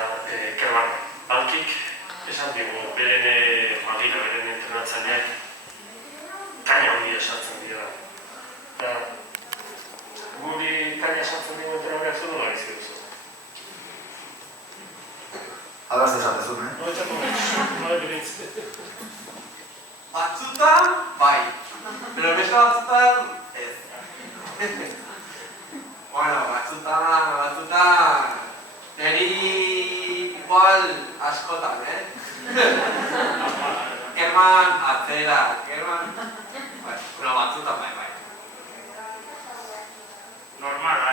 balkik esan esan digu, beren entrenatzaileak kaina handia sartzen dira. Eta guri kaina sartzen digu entrenamenak zu nola bizi duzu? Alaz esan dezun, No etxatu nola birintz. Batzutan, bai. Pero beste batzutan, ez. Bueno, batzutan... Neri igual askotan, Kerman atzera, bueno, batzutan bai. Normala,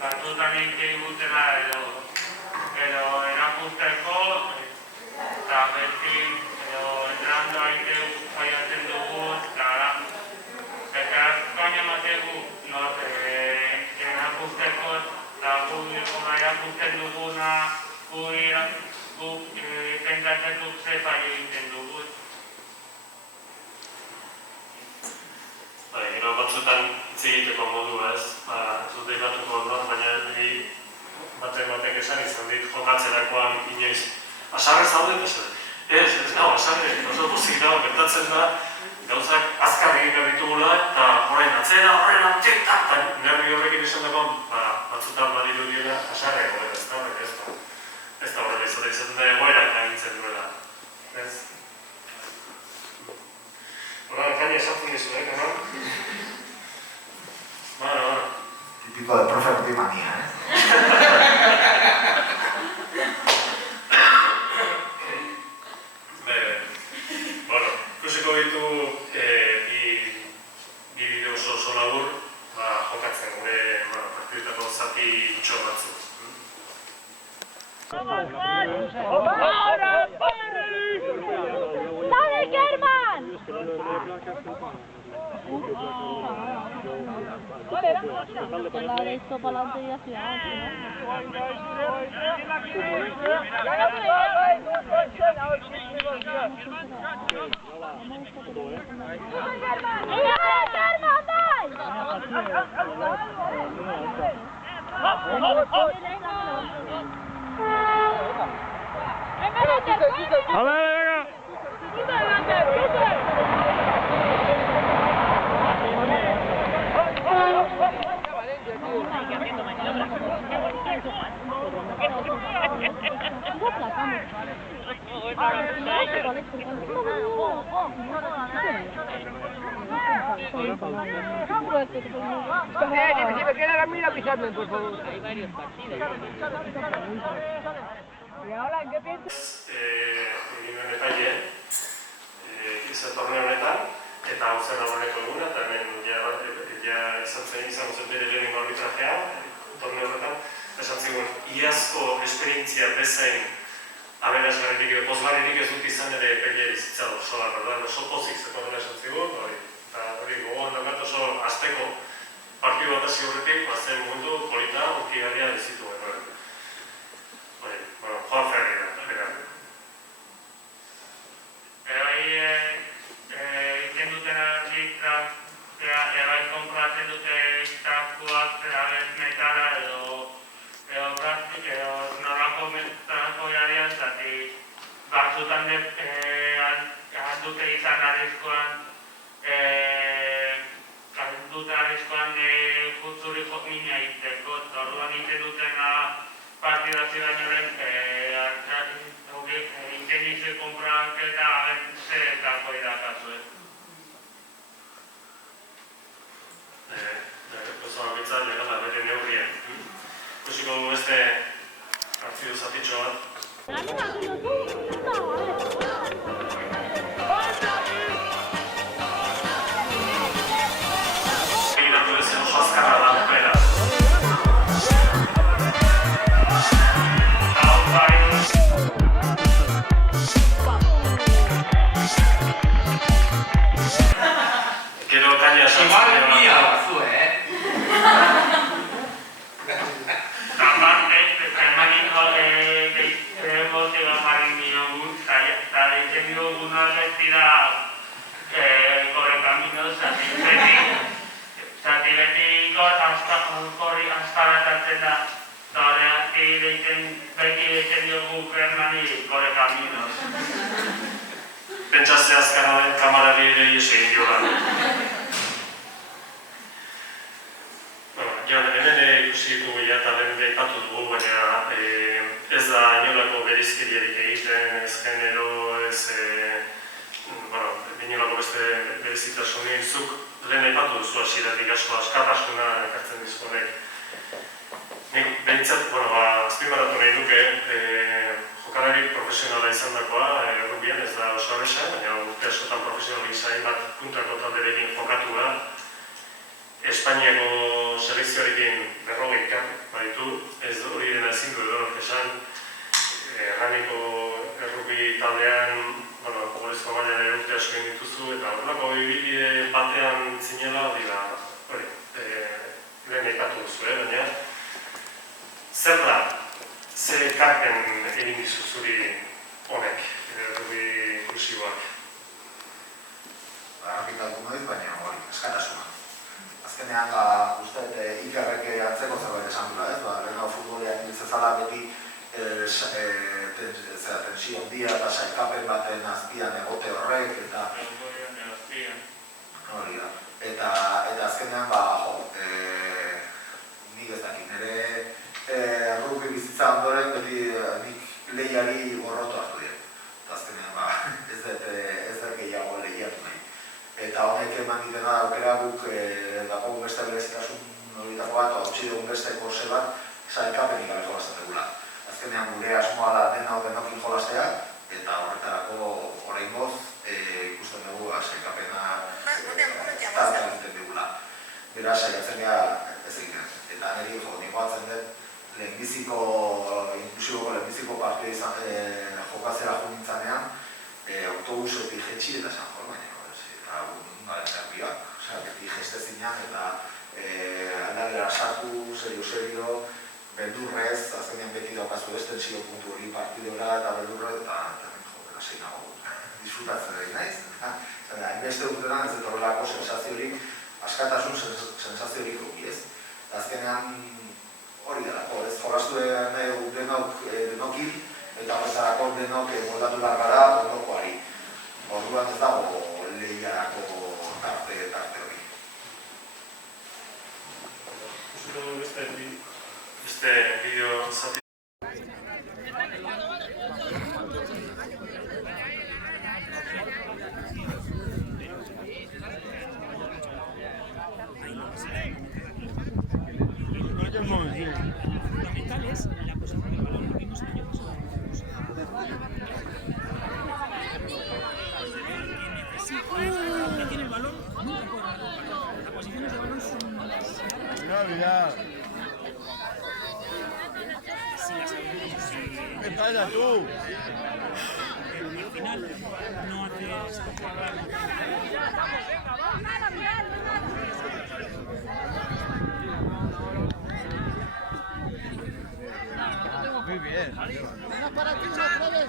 batzutan egutena edo erakusteko, eta beti entrenando egiteu saiatzen dugu, eta kaina emategu erakusteko, eta gu erakusten duguna, gu pentsatzen dut ze faio egiten dugu. Gero batzutan hitz egiteko modu ez, zute ikatuko ondoan, baina batek esan izan dit jokatzerakoan inoiz. Asarre zaudet esan? Ez nago, asarre, oso pozik dago, gertatzen da, gauzak azkar egin ditugula, eta horrein atzera, horrein antietak, eta nervi horrekin esan dago, batzutan badiru dira, asarre egoera ez da, ez da horrela izaten da egoerak agintzen duela, ez? Horra, kaina esatzen dizu, gana? Bueno. Tipiko de profe optimania, Bueno, ikusiko ditu bi bideo oso labur jokatzen gure partidetako zati txor batzuk. ¡Dale, Kerman! Dale esto para adelante y hacia Si me queda la mira, avisadme, por favor. Hay varios partidos. ¿Y ahora qué piensas? Egin honetan izan torneo honetan, eta hau zen aurreneko eguna, eta hemen izan zen bere lehenengo arbitrajea, torneo honetan, esan zigun, iazko esperientzia bezain aberasgarririk edo pozgarririk ez dut izan ere epaileari bizitza osoa, oso pozik zetorrela esan zigun, eta hori gogoan daukat oso azteko partidu bat hasi horretik, zen mundu polita, urkigarria bizitu genuen. Joan Ferri da, bera. Egiten duten arbitrazioa, ebai konpratzen dute iztakuak, metala edo norako metalakoiarean, zati batzutan dute izan arrizkoan futzuri mina egiteko, orduan egiten dutena partidazio bainoren intenizu konpraketa zeretako idakazu ez. Oso abitza legala bere neurrien. Ikusiko dugu beste partidu zatitxo bat. Egiratu ezen oso azkarra da, bera. Gero kaina esan igual mia batzu, Aparte, hermanito emozioa jarri niogu, eta egiten dioguna bestida correcamino, zati beti korri astaratatzen da, Eta beti deitzen diogu Fernani gore kaminos. Pentsazte azkarra den kamarari ere egin diola. Hemen ikusi ditugu eta lehen gaipatu dugu, baina ez da inolako berizkeriarik egiten, ez genero, ez inolako beste berizitasunik. Zuk lehen aipatu duzu hasieratik asko askatasuna ekartzen dizkonek. Nik behintzat, azpimarratu nahi duke, jokalari profesionala izan dakoa, errubian ez da oso abesa, baina urte askotan profesional izan bat puntako talderekin jokatu da. Espainiako selekzioarekin 40 baditu, ez hori dena ezin du edonork esan. Erraniko errubi taldean, pogolezko mailan ere urte asko egin dituzu, eta horrelako ibili batean zinela hori da, lehen aipatu duzu, baina zer da, zer ekarpen egin dizu zuri honek, errubi inklusiboak? Argitatu noiz, baina hori, eskatasuna. Azkenean, uste, Ikerrek atzeko zerbait esan dula, ez? Lehenago futbolean zezala beti tensio handia eta sailkapen baten azpian egote horrek, eta... Hori da. Eta azkenean, nik ez dakit, nire rugby bizitza ondoren beti nik lehiari gorrotu hartu dira. Eta azkenean, ez dut gehiago lehiatu nahi. Eta honek eman ditena daukera guk dagoen beste berezitasun horietako bat, hautsi dugun beste korse bat, sailkapenik gabe jolasten dugula. Azkenean gure asmoa da denokin jolastea, eta horretarako oraingoz ikusten dugu sailkapena talka egiten dugula. Beraz, saiatzen gara ez egiten. Eta niri niko batzen dut, lehenbiziko partida jokatzera jo nintzanean, autobusetik jetxi eta esan jo, baina garen nerviak, beti jeste zinean eta aldagera sartu, serio, beldurrez, azkenean beti daukazu estensio puntu hori partidora eta beldurrez, eta zein nago disfrutatzen egin naiz. Hainbeste urtetan ez dut horrelako sensaziorik, askatasun sensaziorik ruki ez. Azkenean hori delako, ez jolastu denokil, eta horretarako denok moldatu behar gara ondokoari. Orduan ez dago lehiarako tarte hori. Beste bideo zati. Tiene el balón, nunca puede ganar el balón. Las posiciones de balón son malas. ¿Qué pasa tú? Al final no haces... Muy bien. para ti otra vez.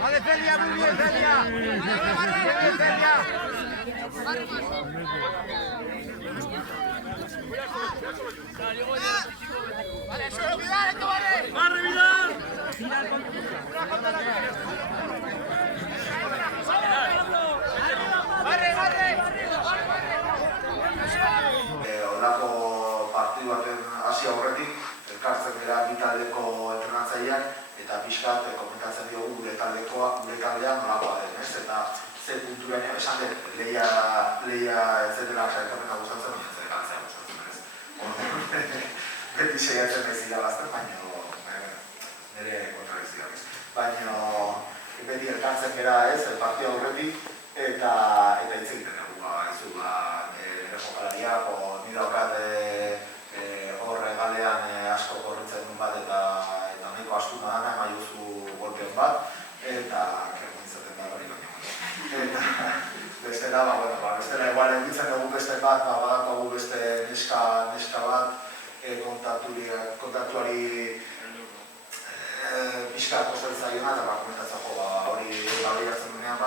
Vale, Celia, muy bien, Celia. Bien, Celia. Vale, solo Vidal, esto vale. ¡Barre, Vidal! Una falta la Olako partidu baten hasi aurretik, elkartzen dira bi taldeko entrenatzaileak eta pixkat komentatzen diogu gure taldean nolakoa den, ez? Eta ze punturaino esan dut, lehia ez dela sailkapena gustatzen, baina ez dela galtzea gustatzen, ez? Beti saiatzen ez irabazten, baina nire kontradikzioak ez. Baina beti elkartzen gara ez, partidu aurretik, eta hitz egiten dugu, nire jokalariak, ni daukat horre galean asko korritzen duen bat eta nahiko astuna dana eman juzu golpen bat, eta kermo izaten da hori baina. Eta bestela, bestela igual enditzen dugu beste bat, badakagu beste neska bat kontaktuari pixka gustatzen zaiona, eta komentatzeko hori baliatzen duenean,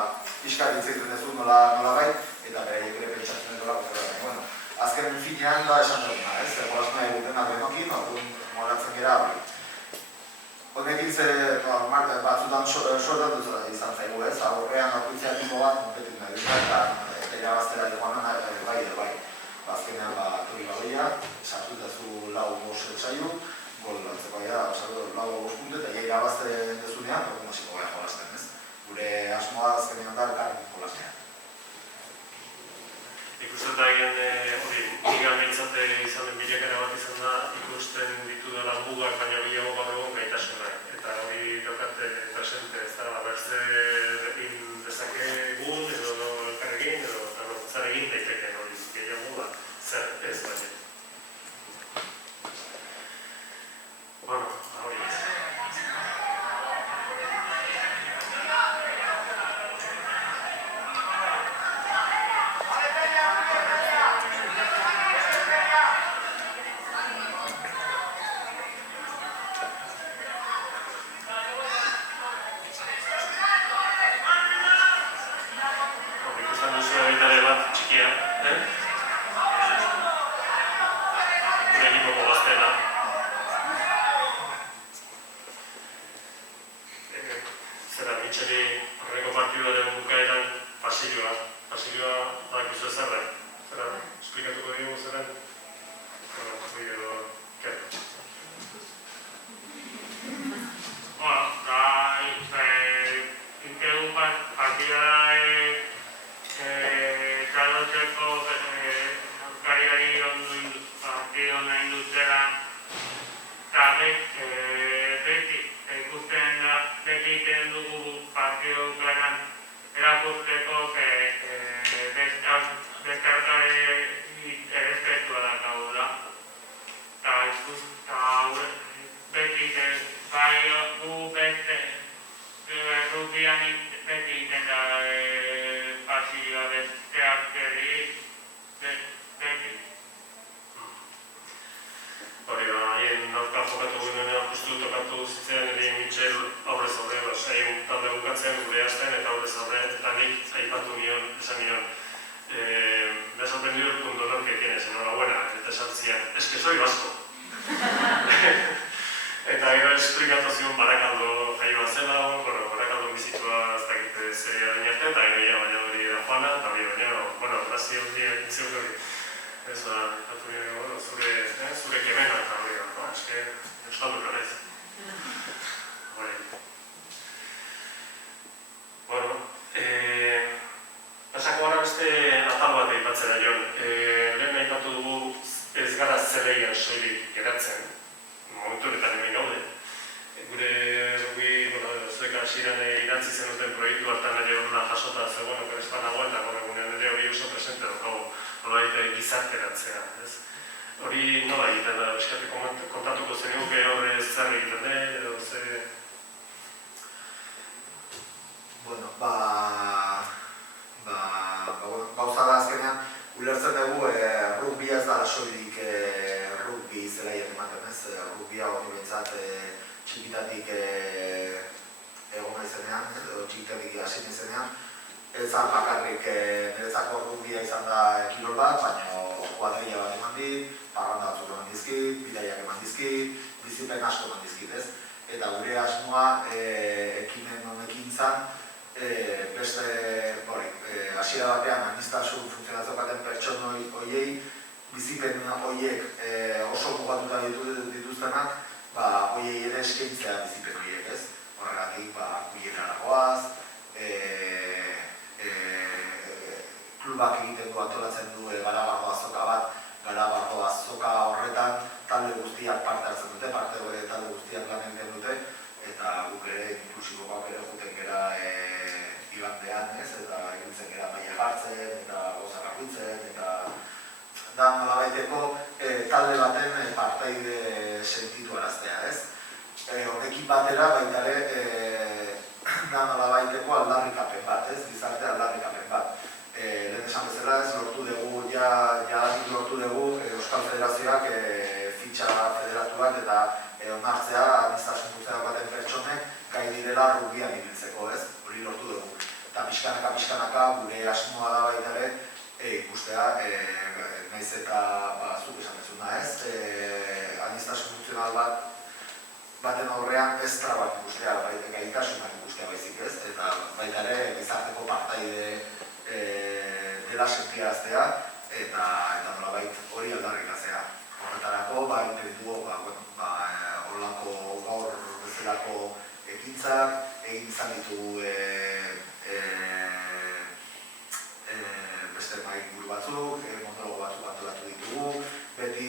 pixka ditzeiten duzu nola bai, eta beraiek ere pentsatzen dut dola. Azken finean da esan dutena, ez? Golasuna egutena denokin, orduan moratzen gera hori. Honekin ze batzutan sortan duzela izan zaigu, ez? Horrean aurkitzea tipo bat, konpetit nahi dut, eta irabaztera joan bai. Azkenean tori badoia, sartu dazu lau bost zaiu, gol lantzeko lau bost puntu, eta irabazten dezunean, orduan hasiko gara jolazten, ez? Gure asmoa azkenean da elkarrekin jolaztean. Ikusten da egin hori, nigan behintzate izan den bilakera bat izan da, ikusten ditu dela mugak baina bilago gaur egon gaitasunak. Eta hori daukate presente, ez da, berze egin dezakegun, edo elkarrekin, edo zer egin daiteken hori gehiago da, zer ez baina. Bueno, hori ez. Klubak egiten du antolatzen du Garabarro azoka bat, Garabarro azoka horretan talde guztiak parte hartzen dute, talde guztiak lan egiten dute, eta guk ere inklusibokak ere juten gera igandean, eta ibiltzen gera maila jartzen, eta gauza garbitzen, eta da nolabaiteko talde baten partaide sentitu araztea, ez? Honekin batera baita ere da nolabaiteko aldarrikapen bat, ez? Gizarte aldarrikapen bat. Lehen esan bezala ez lortu dugu, jadatik lortu dugu Euskal Federazioak fitxa federatuak eta onartzea administrazio funtzional baten pertsonek gai direla da, nahiz eta zuk esan dezuna ez, aniztasun funtzional baten aurrean ez trabak ikustea, gaitasunak ikustea baizik ez, eta baita ere gizarteko partaide dela sentiaraztea eta nolabait hori aldarrikatzea. Horretarako, egiten ditugu, horrelako gaur bezalako ekintzak, egin izan ditugu beste mahaiburu batzuk, monologo batzuk antolatu ditugu, beti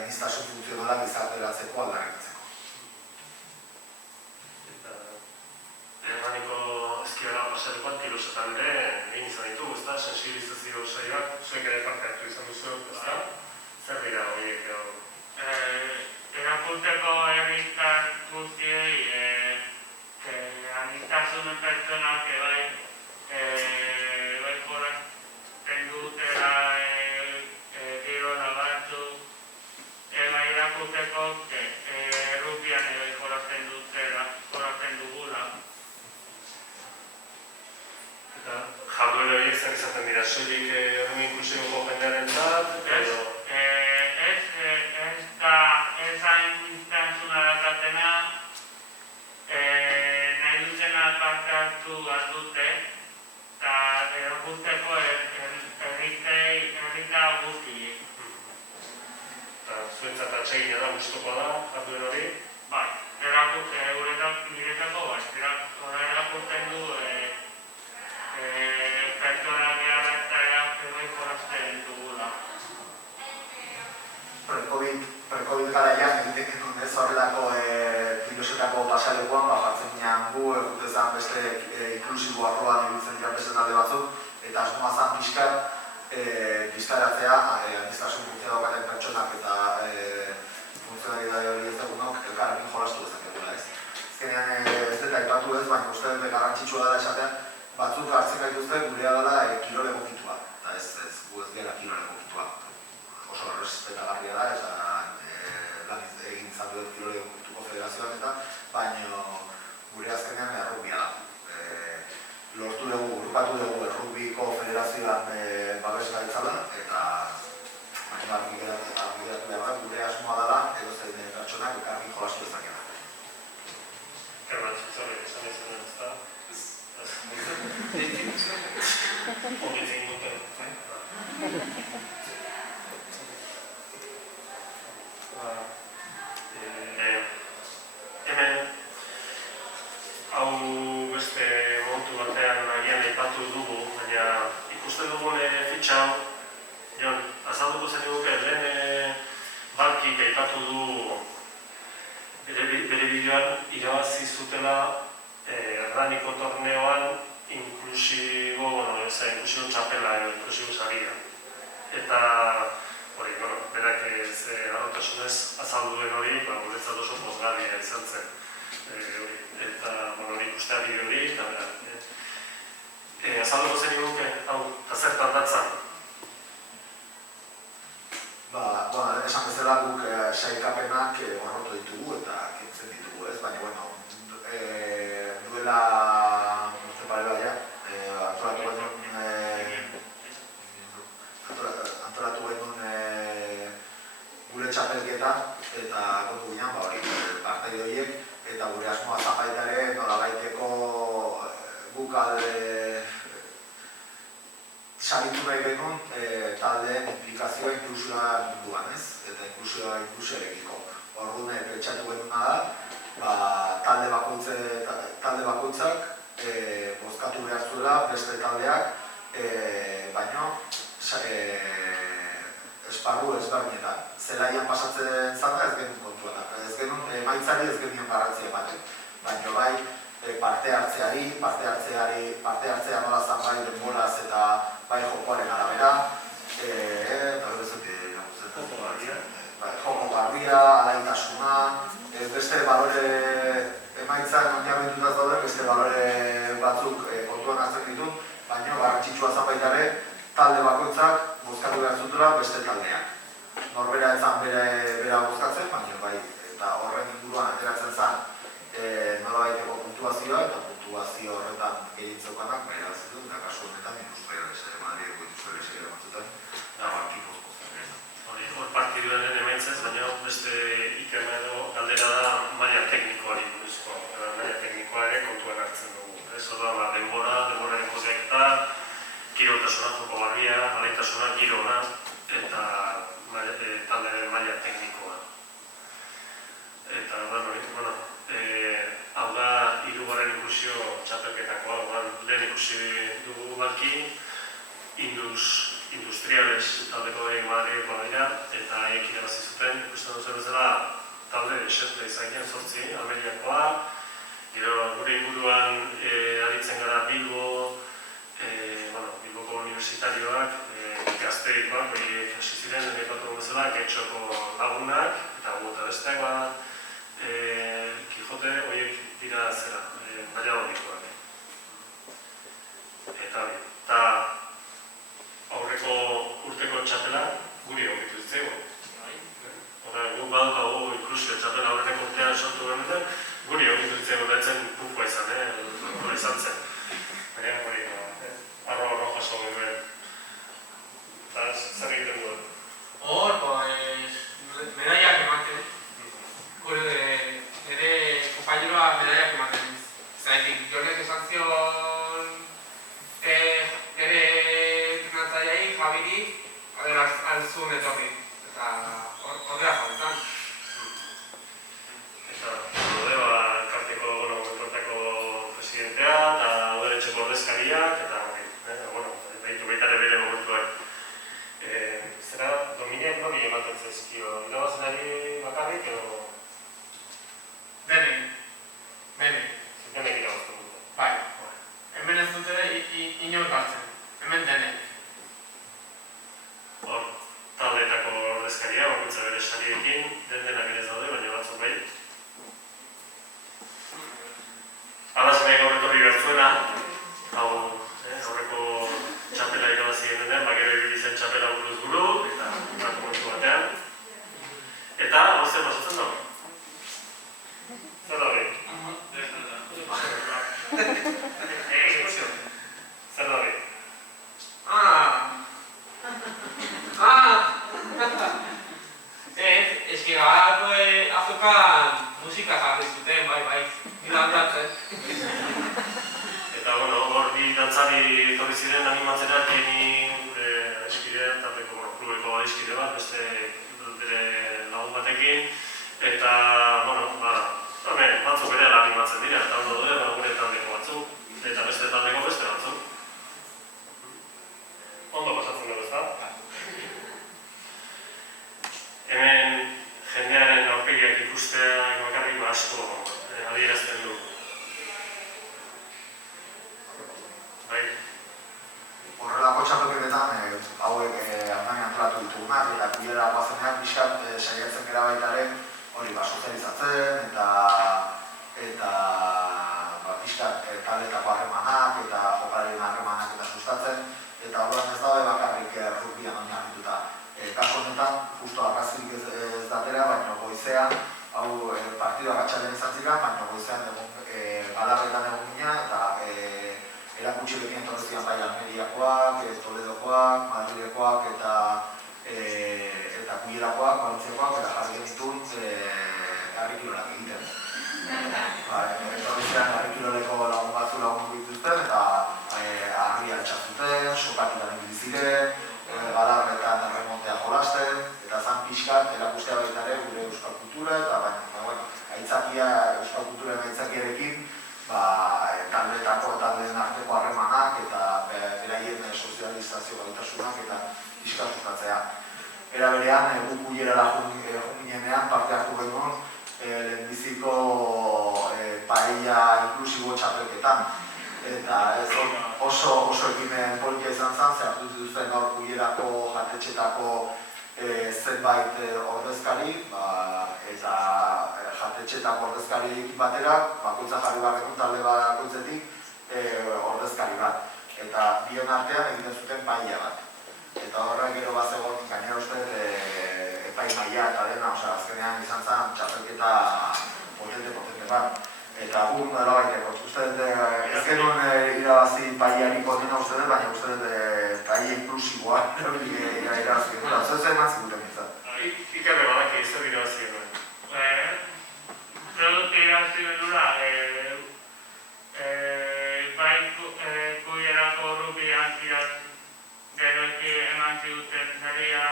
aniztasun funtzionala gizarteratzeko aldarrikatzeko. Erraniko ezkiara pasarekoan kilosetan ere egin izan ditugu, ezta? Sensibilizazio saioak, zuek ere parte hartu izan duzu, ezta? Zer dira horiek edo? Erakulteko herritar guztiei aniztasunen pertsonak bai jolasten dutela girola batzuk irakulteko errupian jolasten dugula. Eta jarduera horiek zer izaten dira, soilik errun inklusiboko jendearentzat edo? Ez aniztasuna dakatena, nahi dutena parte hartu bat dute, eta erakusteko herritar guztiek. Eta zuentzat atsegina da, gustukoa da, jarduera hori? Bai, niretako erakusten du pertsonak gara eta jolasten dugula. Pre-Covid garaian egiten genuen ez horrelako kilosetako pasalekoan, jartzen ginen gu, egutezan beste inklusibo arroan iruditzen dira beste talde batzuk, eta asmoa zan pizkaratzea, aniztasun funtzional daukaten pertsonak eta funtzionalidade hori ez dugunok elkarrekin jolastu dezakegula ez. Azkenean ez dut aipatu ez, baina uste dut garrantzitsua dela esaten, batzuk hartzen gaituzte gurea dela kirol egokitua, eta ez gu ez gara kirol egokitua. Oso respetagarria da, eta lan egin izan dut kirol egokituko federazioan eta, baina gure azkenean errugbia da. Lortu dugu, grupatu dugu errugbiko federazioan babes gaitzala, eta argi geratu behar da, gure asmoa dela, edozein pertsonak elkarrekin jolastu dezakela. Gerbatzuk zorek esan izan ez da? Hobitzen duten. Hemen, hau beste momentu batean agian aipatu dugu, baina ikusten dugun fitxa hau, Jon, azalduko zen dugu lehen Balkik aipatu du bere bideoan irabazi zutela Erraniko torneoan inklusibo txapela edo inklusibo saria. Eta hori, berak arrotasunez azaldu den hori, guretzat oso pozgarria izan zen. Eta hori ikustea bide hori, eta berak. Azalduko zen dugu, hau, eta zertan datzan? Esan bezala guk sailkapenak marrotu ditugu eta kentzen ditugu ez, baina duela urte pare bat antolatu genuen gure txapelketa eta kontu ginen partaide horiek eta gure asmoa zapaitare nolabaiteko guk saritu nahi genuen taldeen implikazioa inklusioa munduan ez, eta inklusioarekiko. Orduan pentsatu genuena da, talde bakoitzak bozkatu behar zuela beste taldeak, baino esparru ezberdinetan. Zelaian pasatzen zanda ez genuen kontuan, ez genuen emaitzari ez genuen garrantzia ematen, baino bai parte hartzea nola zan bai denboraz eta bai jokoaren arabera, joko garbia, alaitasuna, beste balore emaitzan oinarrituta daude, beste balore batzuk kontuan hartzen ditu, baina garrantzitsua zan baitare talde bakoitzak bozkatu behar zutela beste taldeak. Norbera etzan bera bozkatzen, baina bai, eta horren inguruan ateratzen zen nolabaiteko puntuazioa, eta puntuazio horretan gehitzeukanak, baina zituen, eta kasu honetan industrialez Madrideko irekitasuna, joko barbia, alaitasuna, giro ona eta talde maila teknikoa. Eta, hau da, hirugarren inklusio txapelketakoa, lehen ikusi dugu balki, industriales taldeko Madrileko dira, eta haiek irabazi zuten, ikusten duzen bezala, talde eserte izan gen 8, Ameriakoa, gero gure inguruan aritzen gara Bilboko universitarioak, gazteikoak, horiek hasi ziren, nekatu bezala, Getxoko lagunak, eta gota besteak, Kijote, horiek dira zera, Valladolidkoak. Eta aurreko urteko txapela guri egokitu zitzaigu. Guk badaukagu inklusio txapela aurreko urtean sortu genuen, guri egokitu zitzaigu betzen pufua izan zen. Baina hori, arro jaso genuen. Eta zer egiten duen? Hor, medallak ematen. Nire kompaineroa medallak ematen. Zaitik, jonek esan zion ere entrenatzaileei, Javiri, alzun etorri. Eta horrela jabetan. Eta Rodeo elkarteko presidentea eta udaletxeko ordezkariak eta behitu baita ere bere momentuak. Zera, Dominiak nori ematen zaizkio? Irabazenari bakarrik edo? Denek. Denek irabazten dute. Bai. Hemen ez dut ere inor galtzen. Hemen denek. Hor, taldeetako ordezkaria, bakoitza bere sariekin, denak ere ez daude, baina batzuk bai. Alaz nahi gaur etorri bertzuena, hau aurreko txapela irabazi genean, gero ibili zen txapela buruz buru, eta momentu batean. Eta, hau zer pasatzen dago? Zer da hori? Zer da hori? Eski garako azokan musika jarri zuten, bai, dantatzen. Eta, hor bi dantzari etorri ziren animatzera, Keni gure eskidea, taldeko klubeko eskide bat, beste bere lagun batekin. Eta, batzuk ere animatzen dira, eta ondo dure, gure taldeko batzuk, eta beste taldeko beste batzuk. Ondo pasatzen dugu, ezta? Hemen jendearen aurpegiak ikusteak bakarrik asko adierazten du. Bai? Horrelako txapelketetan, hauek hartani antolatu ditugunak, eta kuilera guazenean pixkat saiatzen gara baitaren hori sozializatzen, eta pixkat taldetako harremanak, eta jokalarien harremanak eta sustatzen, eta horrean ez daude bakarrik rugbian oinarrituta. Kasu honetan, justo arrazirik ez datera, baina goizean, hau partidoak atxalen izan ziren, baina goizean galarretan egon gina, eta erakutsi bekin etorrezian bai Almeriakoak, Toledokoak, Madrilekoak eta Kuierakoak, Valentziakoak, eta jarri genitun harrikilolak egiten. Etorrezian harrikiloleko lagun batzu lagun dituzten, eta harria etxatzuten, sokakitan egin ziren, galarretan erremontea jolasten, eta zan pixkat erakustea baita ere gure euskal kultura, eta euskal kulturen aitzakiarekin taldeen arteko harremanak eta beraien sozializazio gaitasunak eta pixkat sustatzea. Era berean, guk Kuierara junginean parte hartu genuen lehenbiziko paella inklusibo txapelketan. Eta oso ekimen politia izan zen, hartu zituzten gaur Kuierako jatetxetako zenbait ordezkari, eta jatetxetako ordezkariekin batera, bakoitza jarri barrekun talde bakoitzetik ordezkari bat. Eta bion artean egiten zuten paella bat. Eta horrek gero bazegon, gainera uste epai maila eta dena, azkenean izan zen txapelketa potente bat. Eta guk nolabait, uste ez genuen irabazi paellariko dena uste dut, baina uste dut paella inklusiboa irabazi genuen. Zer eman ziguten nintzen? Ikerre badaki, zer irabazi genuen? Uste dut irabazi genuela, bai Kuierako rugby antziaz gero eman ziguten saria,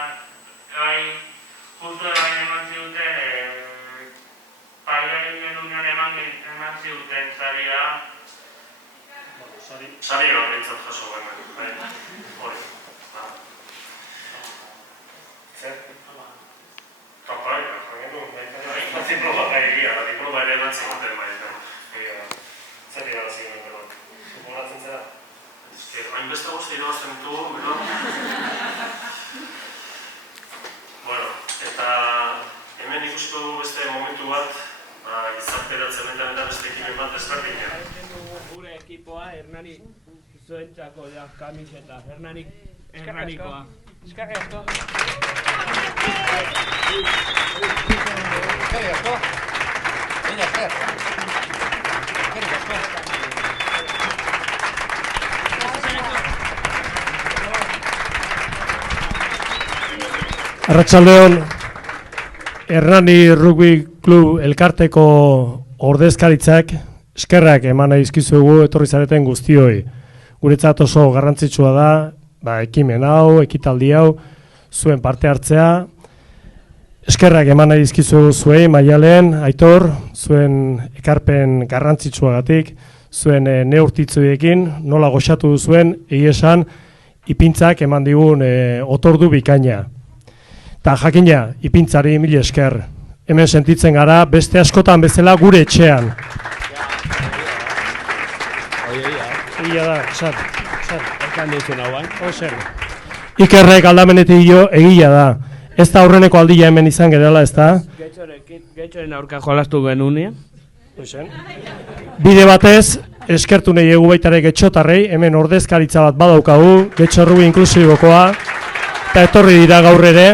justu eman ziguten, paiaren genunean eman ziguten saria. Sari bat bintzat jaso hemen, hori. Zer? Kapai, diploma ere bat ziguten maiten. Zer dira ziguten bat? Goratzen zera? Hainbeste guzti irabazten ditugu, bero? Bueno, eta hemen ikusiko dugu beste momentu bat, gizarteratzen eta beste ekimen bat ezberdinean. Gure ekipoa, Hernani zuentzako da kamiseta, Hernanikoa. Eskerrik asko. Arratsaldeon, Hernani Rugby Klub elkarteko ordezkaritzak eskerrak eman nahi dizkizuegu etorri zareten guztioi. Guretzat oso garrantzitsua da, ekimen hau, ekitaldi hau, zuen parte hartzea. Eskerrak eman nahi dizkizuegu zuei, Maialen, Aitor, zuen ekarpen garrantzitsuagatik, zuen neurtitzuekin, nola goxatu duzuen, esan, ipintzak eman digun otordu bikaina. Ta jakina, ipintzari mila esker. Hemen sentitzen gara, beste askotan bezala gure etxean. Egia da, esan. Ikerrek aldamenetik egia da. Ez da aurreneko aldia hemen izan gerala, ez da? Getxoren aurka jolastu genunean. Bide batez, eskertu nahi egu baitare getxotarrei, hemen ordezkaritza bat badaukagu, Getxo Rugby inklusibokoa, eta etorri dira gaur ere.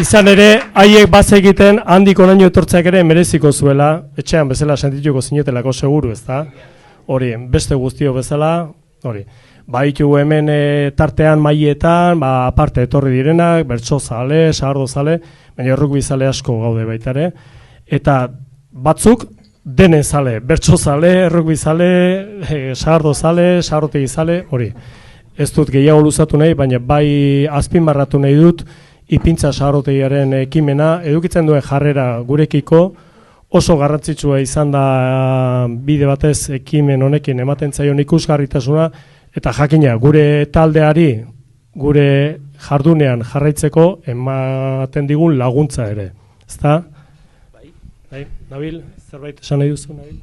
Izan ere, haiek bazekiten handik onaino etortzeak ere mereziko zuela, etxean bezala sentituko zinetelako seguru, ez da? Hori, beste guztio bezala, hori. Baitugu hemen tartean mailetan, aparte etorri direnak, bertso zale, sagardo zale, baina rugby zale asko gaude baitare. Eta batzuk denen zale, bertso zale, rugby zale, sagardo zale, sagardotegi zale, hori. Ez dut gehiago luzatu nahi, baina bai azpimarratu nahi dut, ipintza sagardotegiaren ekimena, edukitzen duen jarrera gurekiko, oso garrantzitsua izan da bide batez ekimen honekin ematen zaion ikusgarritasuna, eta jakina gure taldeari, gure jardunean jarraitzeko ematen digun laguntza ere. Ezta? Bai, Nabil, zerbait esan nahi duzu, Nabil?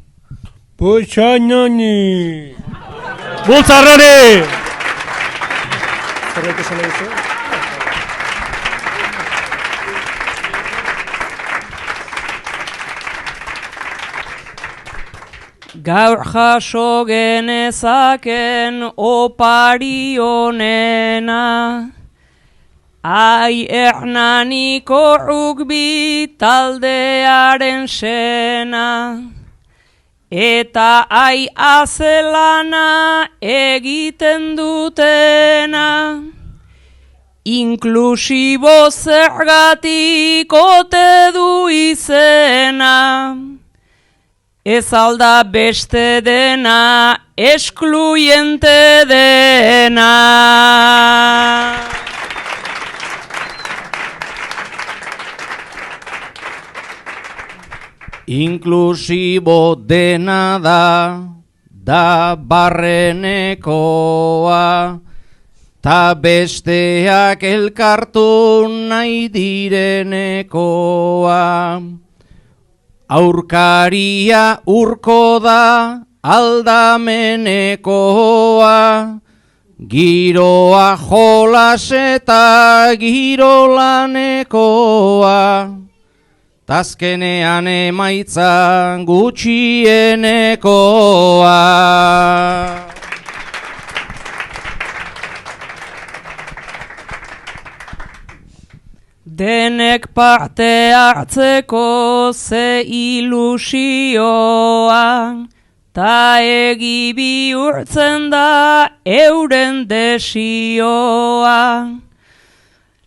Puxanoni! Bultzarroni! Zerbait esan nahi duzu? Gaur jaso genezaken opari honena, ai Hernaniko rugby taldearen sena, eta ai azelana egiten dutena, inklusibo zergatik ote du izena. Ez alda beste dena, eskluyente dena. Inklusibo dena da barrenekoa, ta besteak elkartu nahi direnekoa. Aurkaria urko da aldamenekoa, giroa jolas eta girolanekoa, tazkenean emaitza gutxienekoa. Denek parte hartzeko ze ilusioa, ta egi bihurtzen da euren desioa.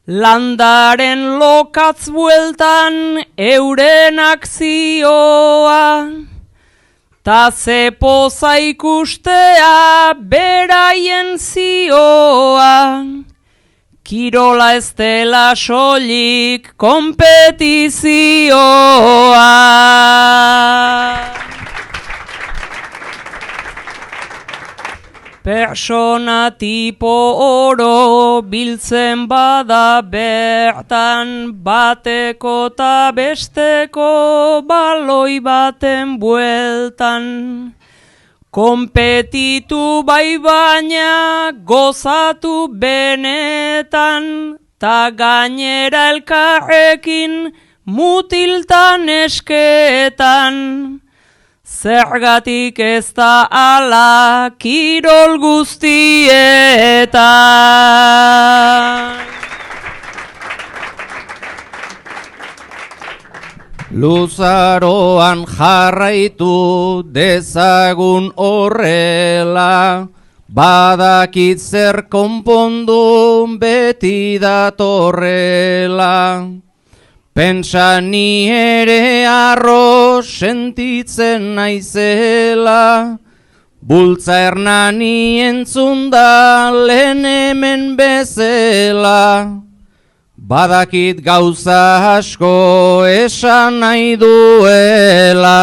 Landaren lokatz bueltan euren akzioa, ta ze poza ikustea beraien zioa. Kirola ez dela soilik kompetizioa. Persona tipo oro biltzen bada bertan, bateko ta besteko baloi baten bueltan. Konpetitu bai baina gozatu benetan, ta gainera elkarrekin mutiltan esketan. Zergatik ez da ala kirol guztietan. Luzaroan jarraitu dezagun horrela, badakit zer konpondu beti datorrela. Pentsa ni ere arro sentitzen naizela, bultza Hernani entzunda lehen hemen bezela. Badakit gauza asko esan nahi duela.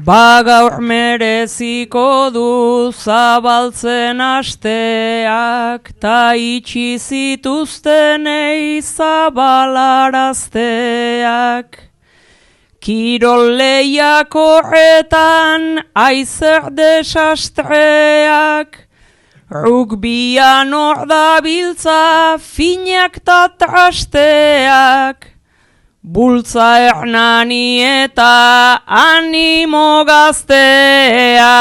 Bagaur mereziko du zabaltzen asteak, ta itxi zituztenei zabalarazteak. Kirol lehiak horretan aizer desastreak, rugbian hor dabiltza finak ta trasteak. Bultza Hernani eta animo gaztea.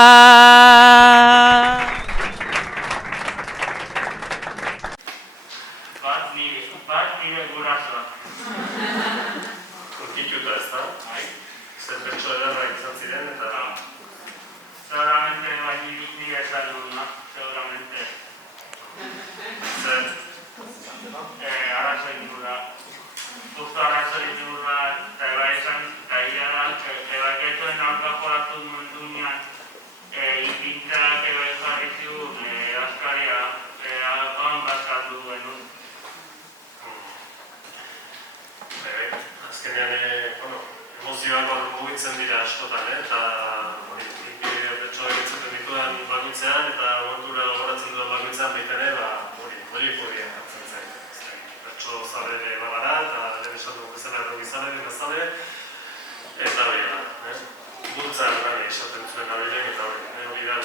Bat nire gurasoa. Urkituta ez da? Zer pertso edarrak izan ziren eta... Seguramente bai nire saluduna, seguramente. Zer? Arrazoi nura. Justo arrazoi nura, eta bai esan, eta ia da, ebaketuen aurka jolatu mundunean, ipintzeak bai jarri zigun, askaria, hauan bazkaldu genuen. Azkenean, emozioak hor mugitzen dira askotan, eta pertsoa egitzen ditudan bakoitzean, eta momentura gogoratzen duen bakoitzean baita ere, hori fobia hartzen zen. Pertso zabere bagara, eta lehen esan dugu bezala errugizale, dinazale, eta hori da. Bultza Hernani esaten zuen abilen, eta hori da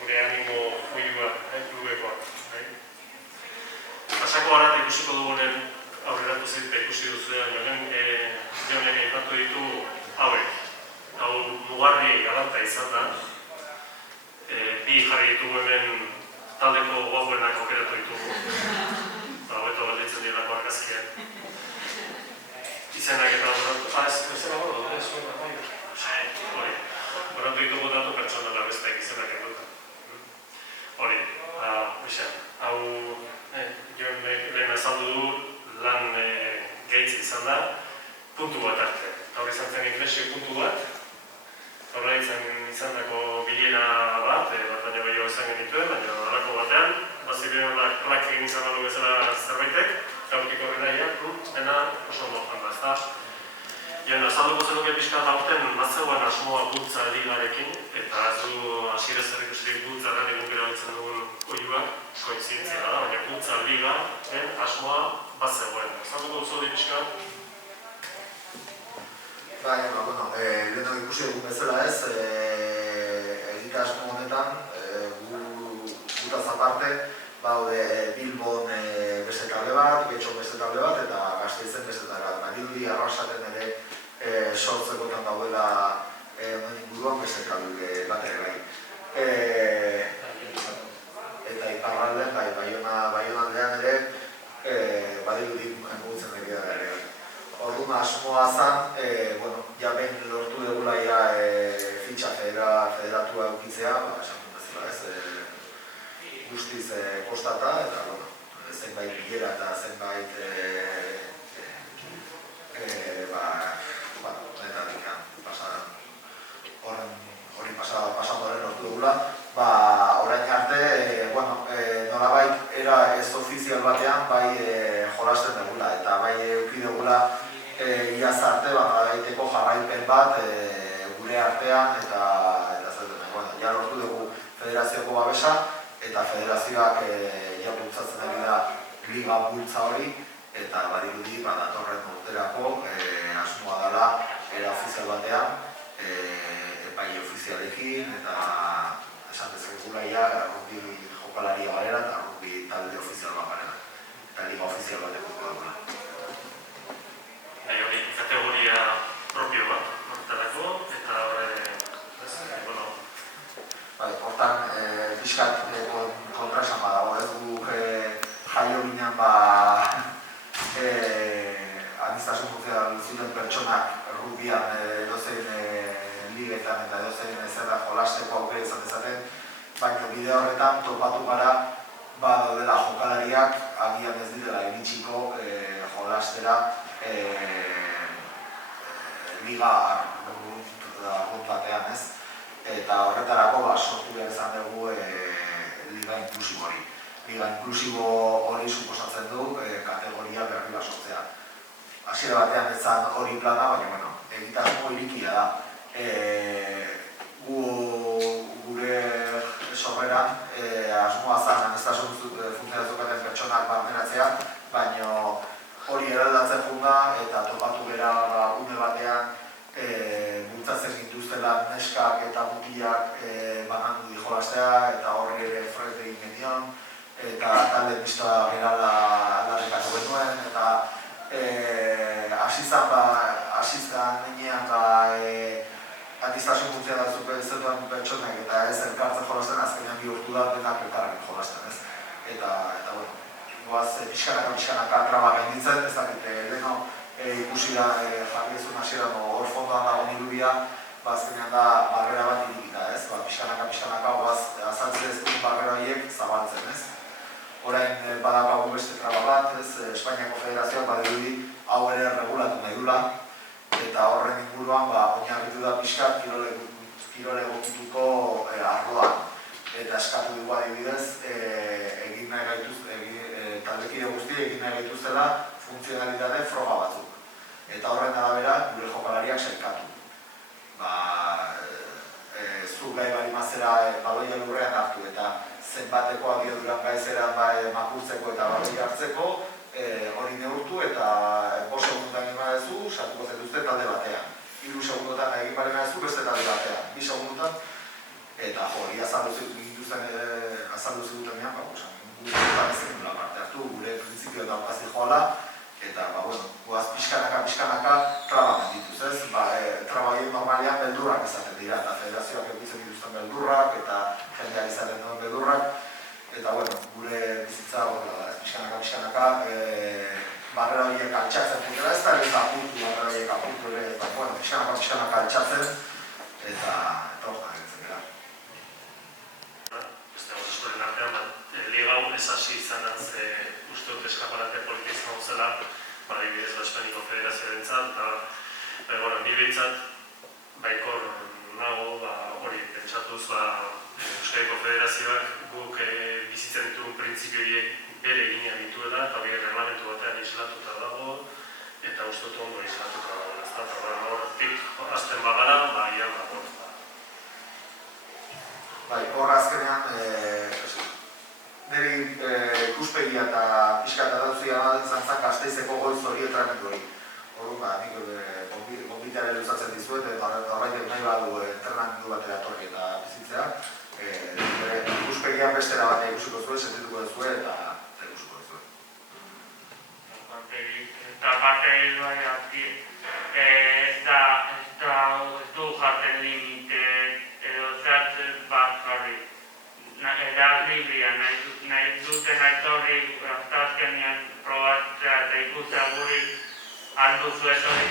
gure animo fuiua, klubekoa. Pasako gara ikusiko dugunen aurreratu zit ikusi duzuen lehen jonek aipatu ditu hauek. Hau mugarri galanta izan da. Bi jarri ditugu hemen taldeko guapuenak aukeratu ditugu. Hobeto galditzen direlako argazkian. Izenak eta boratu... Ezera boratu, hori. Boratu ditugu datu pertsonala besteak izenak enduta. Hori, hau joen lehen azaldu du lan gehitz izan da, puntu bat arte. Hor izan zen inflexio puntu bat, horra izan dako bilera bat baina gehiago izan genituen, baina horrako batean, baziren klak egin izan balu bezala zerbaitek, gaurtiko horrenaia, dena oso ondo joan da, ezta? Joan, azalduko zenuke pixka eta aurten bazegoen asmoa bultza ligarekin, eta ez du asirez errikusirik bultza erranik gukera bitzen dugun oiuak, kointzientzia da, baina bultza liga asmoa bazegoen. Azalduko duzu hori pixka? Baina, lehenago ikusi dugun bezala ez, egitasmo honetan, gutaz aparte, baude Bilbon beste talde bat, Getxon beste talde bat, eta Gasteizen beste talde bat. Badirudi arrasaten ere sortzekotan daudela inguruan beste talde bat ere bai. Eta iparraldean, Baionaldean ere, badirudi mugitzen ere bai. Orduan asmoa zan, ja behin lortu dugula fitxa federatua eukitzea, esan bezala ez, guztiz kostata, eta zenbait bilera eta zenbait hori pasadoren lortu dugula, orain arte, nolabait era ez ofizial batean bai jolasten dugula, eta bai eduki dugula iaz arte nolabaiteko jarraipen bat gure artean, eta ja lortu dugu federazioko babesa, eta federazioak bultzatzen ari da liga bultza hori, eta badirudi datorren urterako asmoa dela era ofizial batean, epai ofizialekin, eta esan dezakegula rugby jokalaria garela eta rugby talde ofizial bat garela, eta liga ofizial bateko dugula. Hori kategoria propio bat, horretarako, eta hortan pixkat kontraesan badago, ez guk jaio ginen administrazio funtzional zuten pertsonak rugbyan edozein ligetan eta edozein zerra jolasteko aukera izan dezaten, baina bide horretan topatu gara daudela jokalariak agian ez direla iritsiko jolastera liga arrunt batean, ez? Eta horretarako sortu behar izan dugu liga inklusibo hori. Liga inklusibo hori suposatzen du kategoria berri bat sortzea. Hasiera batean ez zen hori plana, baina egitasmo irikia da. Gure sorreran asmoa zen administrazio funtzionatzukaten pertsonak barneratzea, baina hori eraldatzen junda eta topatu bera une batean bultzatzen gintuztela neskak eta mutilak banandu dijolastea, eta horri ere fred egin genion, eta talde mistoa gerala aldarrekatu genuen, eta asizan nenean administrazio funtzionatzuko zetuen pertsonak eta ez elkartzen jolasten, azkenean bihurtu da denak elkarrekin jolasten, ez? Eta goaz pixkanaka traba gainditzen, ez dakit leheno ikusi da jarri ezun hasieran hor fondoan dagoen irubia, azkenean da barrera bat irikita, ez? Pixkanaka goaz azaltzen ez duen barrera horiek zabaltzen, ez? Orain badakagu beste traba bat, ez? Espainiako Federazioak badirudi hau ere regulatu nahi dula, eta horren inguruan oinarritu da pixkat kirol egokituko arloan. Eta eskatu dugu adibidez, taldekide guzti egin nahi gaituztela funtzionalitate froga batzuk. Eta horren arabera gure jokalariak sailkatu. Zu gai balimazera baloia lurrean hartu eta zenbateko abiaduran gaizeran makurtzeko eta baloia hartzeko hori neurtu eta 5 segundotan egin badezu, sartuko zetuzte talde batean. 3 segundotan egin badezu beste talde batean. 2 segundotan eta hori azaldu zigutenean, gure ez zenula parte hartu, gure printzipio daukazi joala, eta goaz pixkanaka traba mendituz, ez? Traba horiek normalean beldurrak izaten dira, eta federazioak egitzen dituzten beldurrak, eta jendeak izaten duen beldurrak, eta gure bizitza pixkanaka barrera horiek altxatzen dutela, ez da ez apurtu barrera horiek apurtu ere, pixkanaka altxatzen, eta horretan egitzen dira. Eskoren artean, liga hau ez hasi izan uste dut eskaparate politia izan zela, adibidez Espainiako Federazioarentzat, eta ni behintzat baikor nago hori pentsatuz Euskadiko Federazioak guk bizitzen ditugun printzipio horiek bere eginak dituela, eta hori reglamentu batean islatuta dago, eta uste dut ondo islatuta dago, ez da, horretik azten bagara, ian dago. Hor azkenean, niri ikuspegia eta pixkata dauzia izan zan Gasteizeko goiz hori entrenamendu hori. Nik konbiteare luzatzen dizuet, horreitek nahi badu entrenamendu batera etorri eta bizitzea. Ikuspegia bestera bat ikusiko zuen, sentituko duzue eta ikusiko duzue. Eta parte ez du jaten limite edo zehatzen bat jarri. Eta libria, nahi duten aitorri azkenean probatzea eta ikustea guri alduzu ez hori,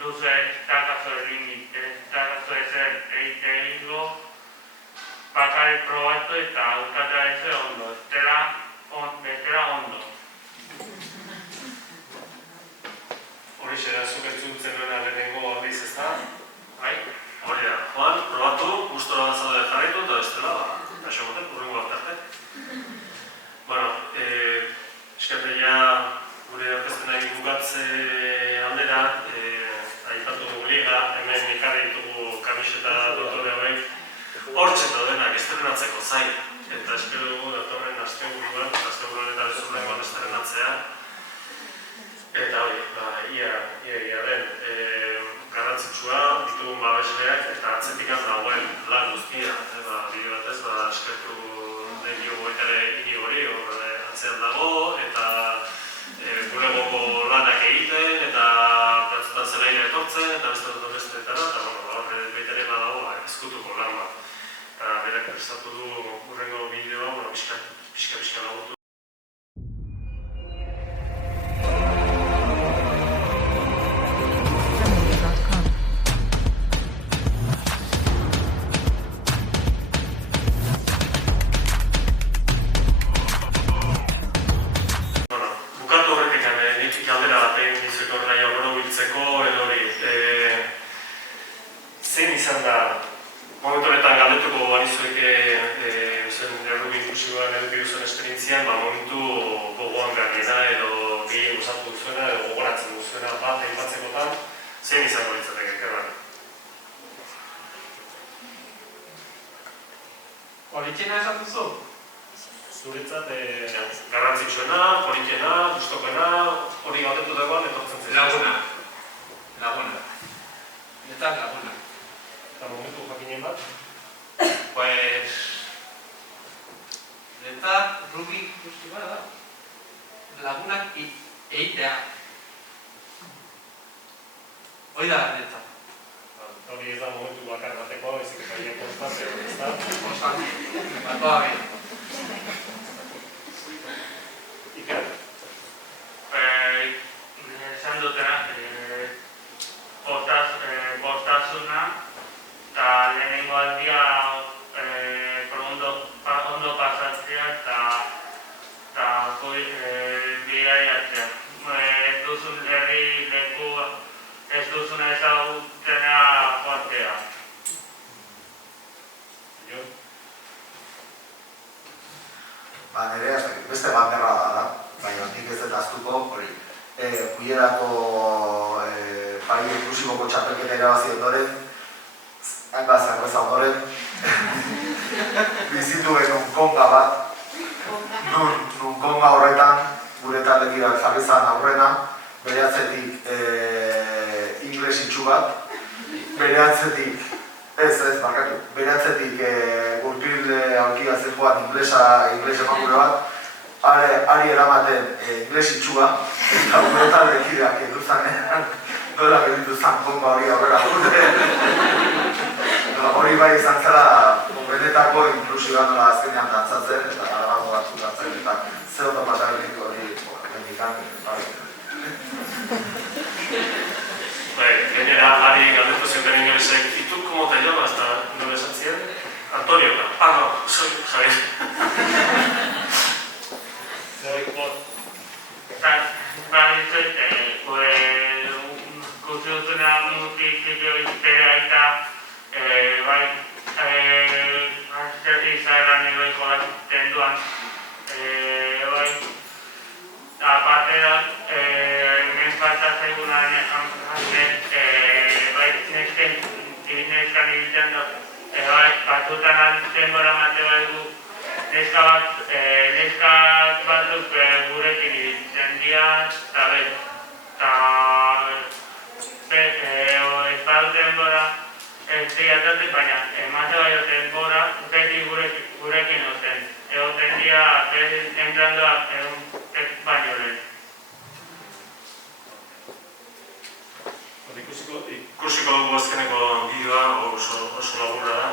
duzu ez dakazu limit, ez dakazu ezer egingo, bakarrik probatu eta auskatea ez ondo, bestela ondo. Hori horixe da zuk entzuntzen nuena lehenengo aldiz, ezta? Bai. Hori da, Juan, probatu, gustora zaude jarraitu eta bestela, kaixo moten, urrengo bat arte. Bueno, eskerreia gure aurkezten nahi bukatze aldera, aipatu dugu liga, hemen ekarri ditugu kamiseta dotore hauek, hortzen daudenak estrenatzeko zain, eta espero dugu datorren asteburuan eta bezurrengoan estrenatzea. Eta hori, ia den, garrantzitsua ditugun babesleak eta atzetik dagoen lan guztia. Bide batez, eskertu den diogu eta ere Inigori, atzean dago, eta gure goko lanak egiten, eta batzutan zelaira etortzen, eta besteetara, eta horre betere badago ezkutuko lan bat. Eta berak prestatu du urrengo bideoa, pixka lagutu. Zein izan da, momentu honetan galdetuko banizuek errubi inklusiboan eduki duzuen esperientzian, momentu gogoan garriena edo gehien gozatu duzuena edo gogoratzen duzuena bat aipatzekotan, zein izango litzateke kerran? Politxena esan duzu? Zuretzat garrantzitsuena, politxena, gustokoena, hori galdetutakoan etortzen zen. Laguna. Eta laguna. Eta momentu jakinen bat? Pues... Eta Rubi ikusi bat da. Lagunak eitea. Hoi da, eta. Hori ez da momentu bakar bateko, ezik eta hile konstante, ez da? Konstante. Batoa behin. Iker? Esan dutena, postasuna, eta lehenengo aldia ondo pasatzea eta bidaiatzea. Ez duzun herri leku, ez duzun ezagutena joatea. Nire beste banderra da, baina nik ez dut aztuko hori. Kuierako pai inklusiboko txapelketa irabazi ondoren, hainbat zerbeza ondoren, bizitu genuen konga bat, nun konga horretan, gure taldekirak jarri zan aurrena, bere atzetik ingles itxu bat, bere atzetik gurpil aurkia zegoan ingles emakure bat, ari eramaten ingles itxua, eta gure taldekirak eduzanean, nola gelditu zan konga hori aurrera gure. Hori bai izan zela, benetako inklusioa nola azkenean dantzatzen, eta arabago batzuk dantzatzen, eta ze ondo pasabilik hori bendikan, gainera, ari galdetu zioten ingelesek, ¿y tú cómo te llamas? ¿No les hacían? Antonio, no, soy Javier. Kusiutuna mutikio iztera eta izaeran egoi jolatzen duan. Aparte da, hemen falta zaiguna neskan ibiltzen da, batzutan denbora mate baigu neska batzuk gurekin ibiltzen dira, eta ez badut denbora ez diatatik, baina emate baino denbora beti gurekin ozen. Egoten dira, entrandoak baino lehen. Ikusiko dugu azkeneko bideoa oso laburra da.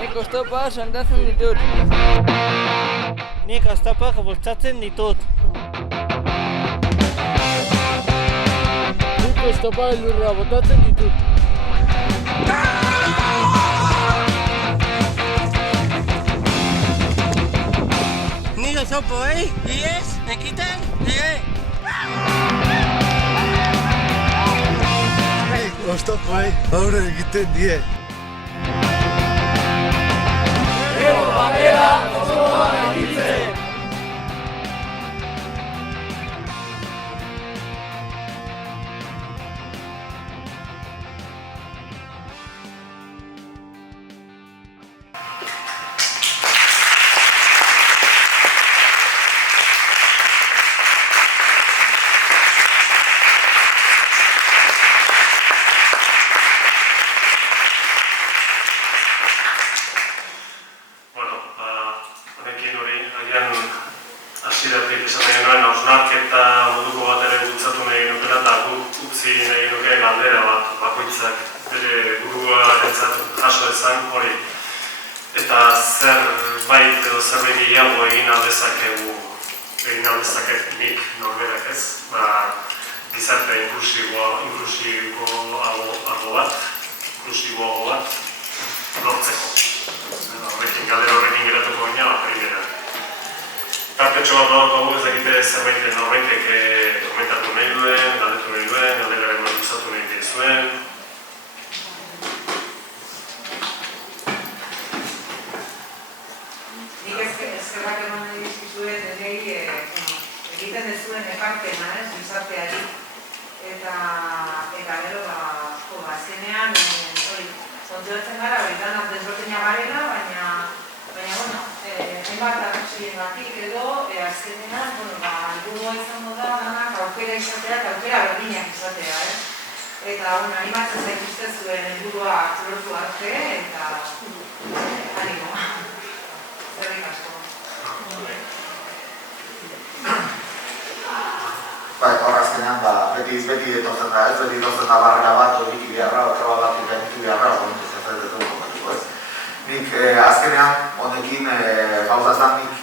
Me costó paso, andatzen ditut. Nik oztopoak bultzatzen ditut. Nik oztopoak lurra botatzen ditut. Nik oztopoei, iez, ekiten, Oztopoei aurre egiten die. Gero batera oztopoa gainditzen. Hasieratik esaten genuen hausnarketa moduko bat ere bultzatu nahi nukela eta guk utzi nahi nuke galdera bat bakoitzak bere buruarentzat jaso ezan hori. Eta zerbait edo zerbait gehiago egin aldezakegu, egin aldezaket nik norberak ez, gizarte inklusiboago bat lortzeko. Horrekin galdera horrekin geratuko gina, primera. Tartetxo bat daukagu ez dakite zerbait norbaitek komentatu nahi duen, galdetu nahi duen, galderaren luzatu nahi dizuen. Nik eskerrak eman nahi dizkizuet egiten dezuen ekarpena, gizarteari. Eta gero, azkenean, kontuatzen gara, danak desberdinak garela, baina, hainbat arrazoiengatik edo azkenean, helburua izango da danak aukera izatea eta aukera berdinak izatea, Eta, animatzen zaituzte zuen helburua lortu arte eta animo. Zerrik asko. Hor azkenean, beti etortzen da ez, beti etortzen da barrera bat, hori beharra, traba bat ikanitu beharra, hori zertzen dut ez. Nik azkenean, honekin, gauzazan nik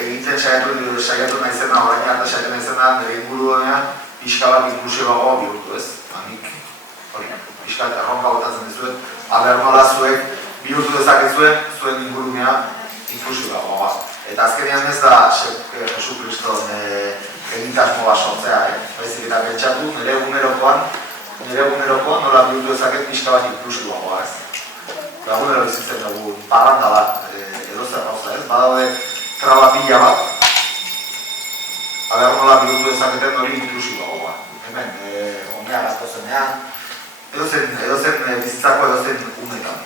egiten saiatu naizena, orain arte saiatu naizena, nire inguru honean, pixka bat inklusiboagoa bihurtu ez. Nik, hori, pixka eta erronka botatzen dizuet, aber nola zuek bihurtu dezakezuen, zuen ingurunean inklusiboagoa. Eta azkenean ez da Jesu Kriston egitasmo bat sortzea, baizik eta pentsatu nire egunerokoan nola bihurtu dezaket pixka bat inklusiboagoa ez. Egunero bizitzen dugu parranda bat edozer gauza ez, badaude traba pila bat, aber nola bihurtu dezaketen hori inklusiboagoa. Hemen, omea gaztozenean, edozen bizitzako edozen unetan.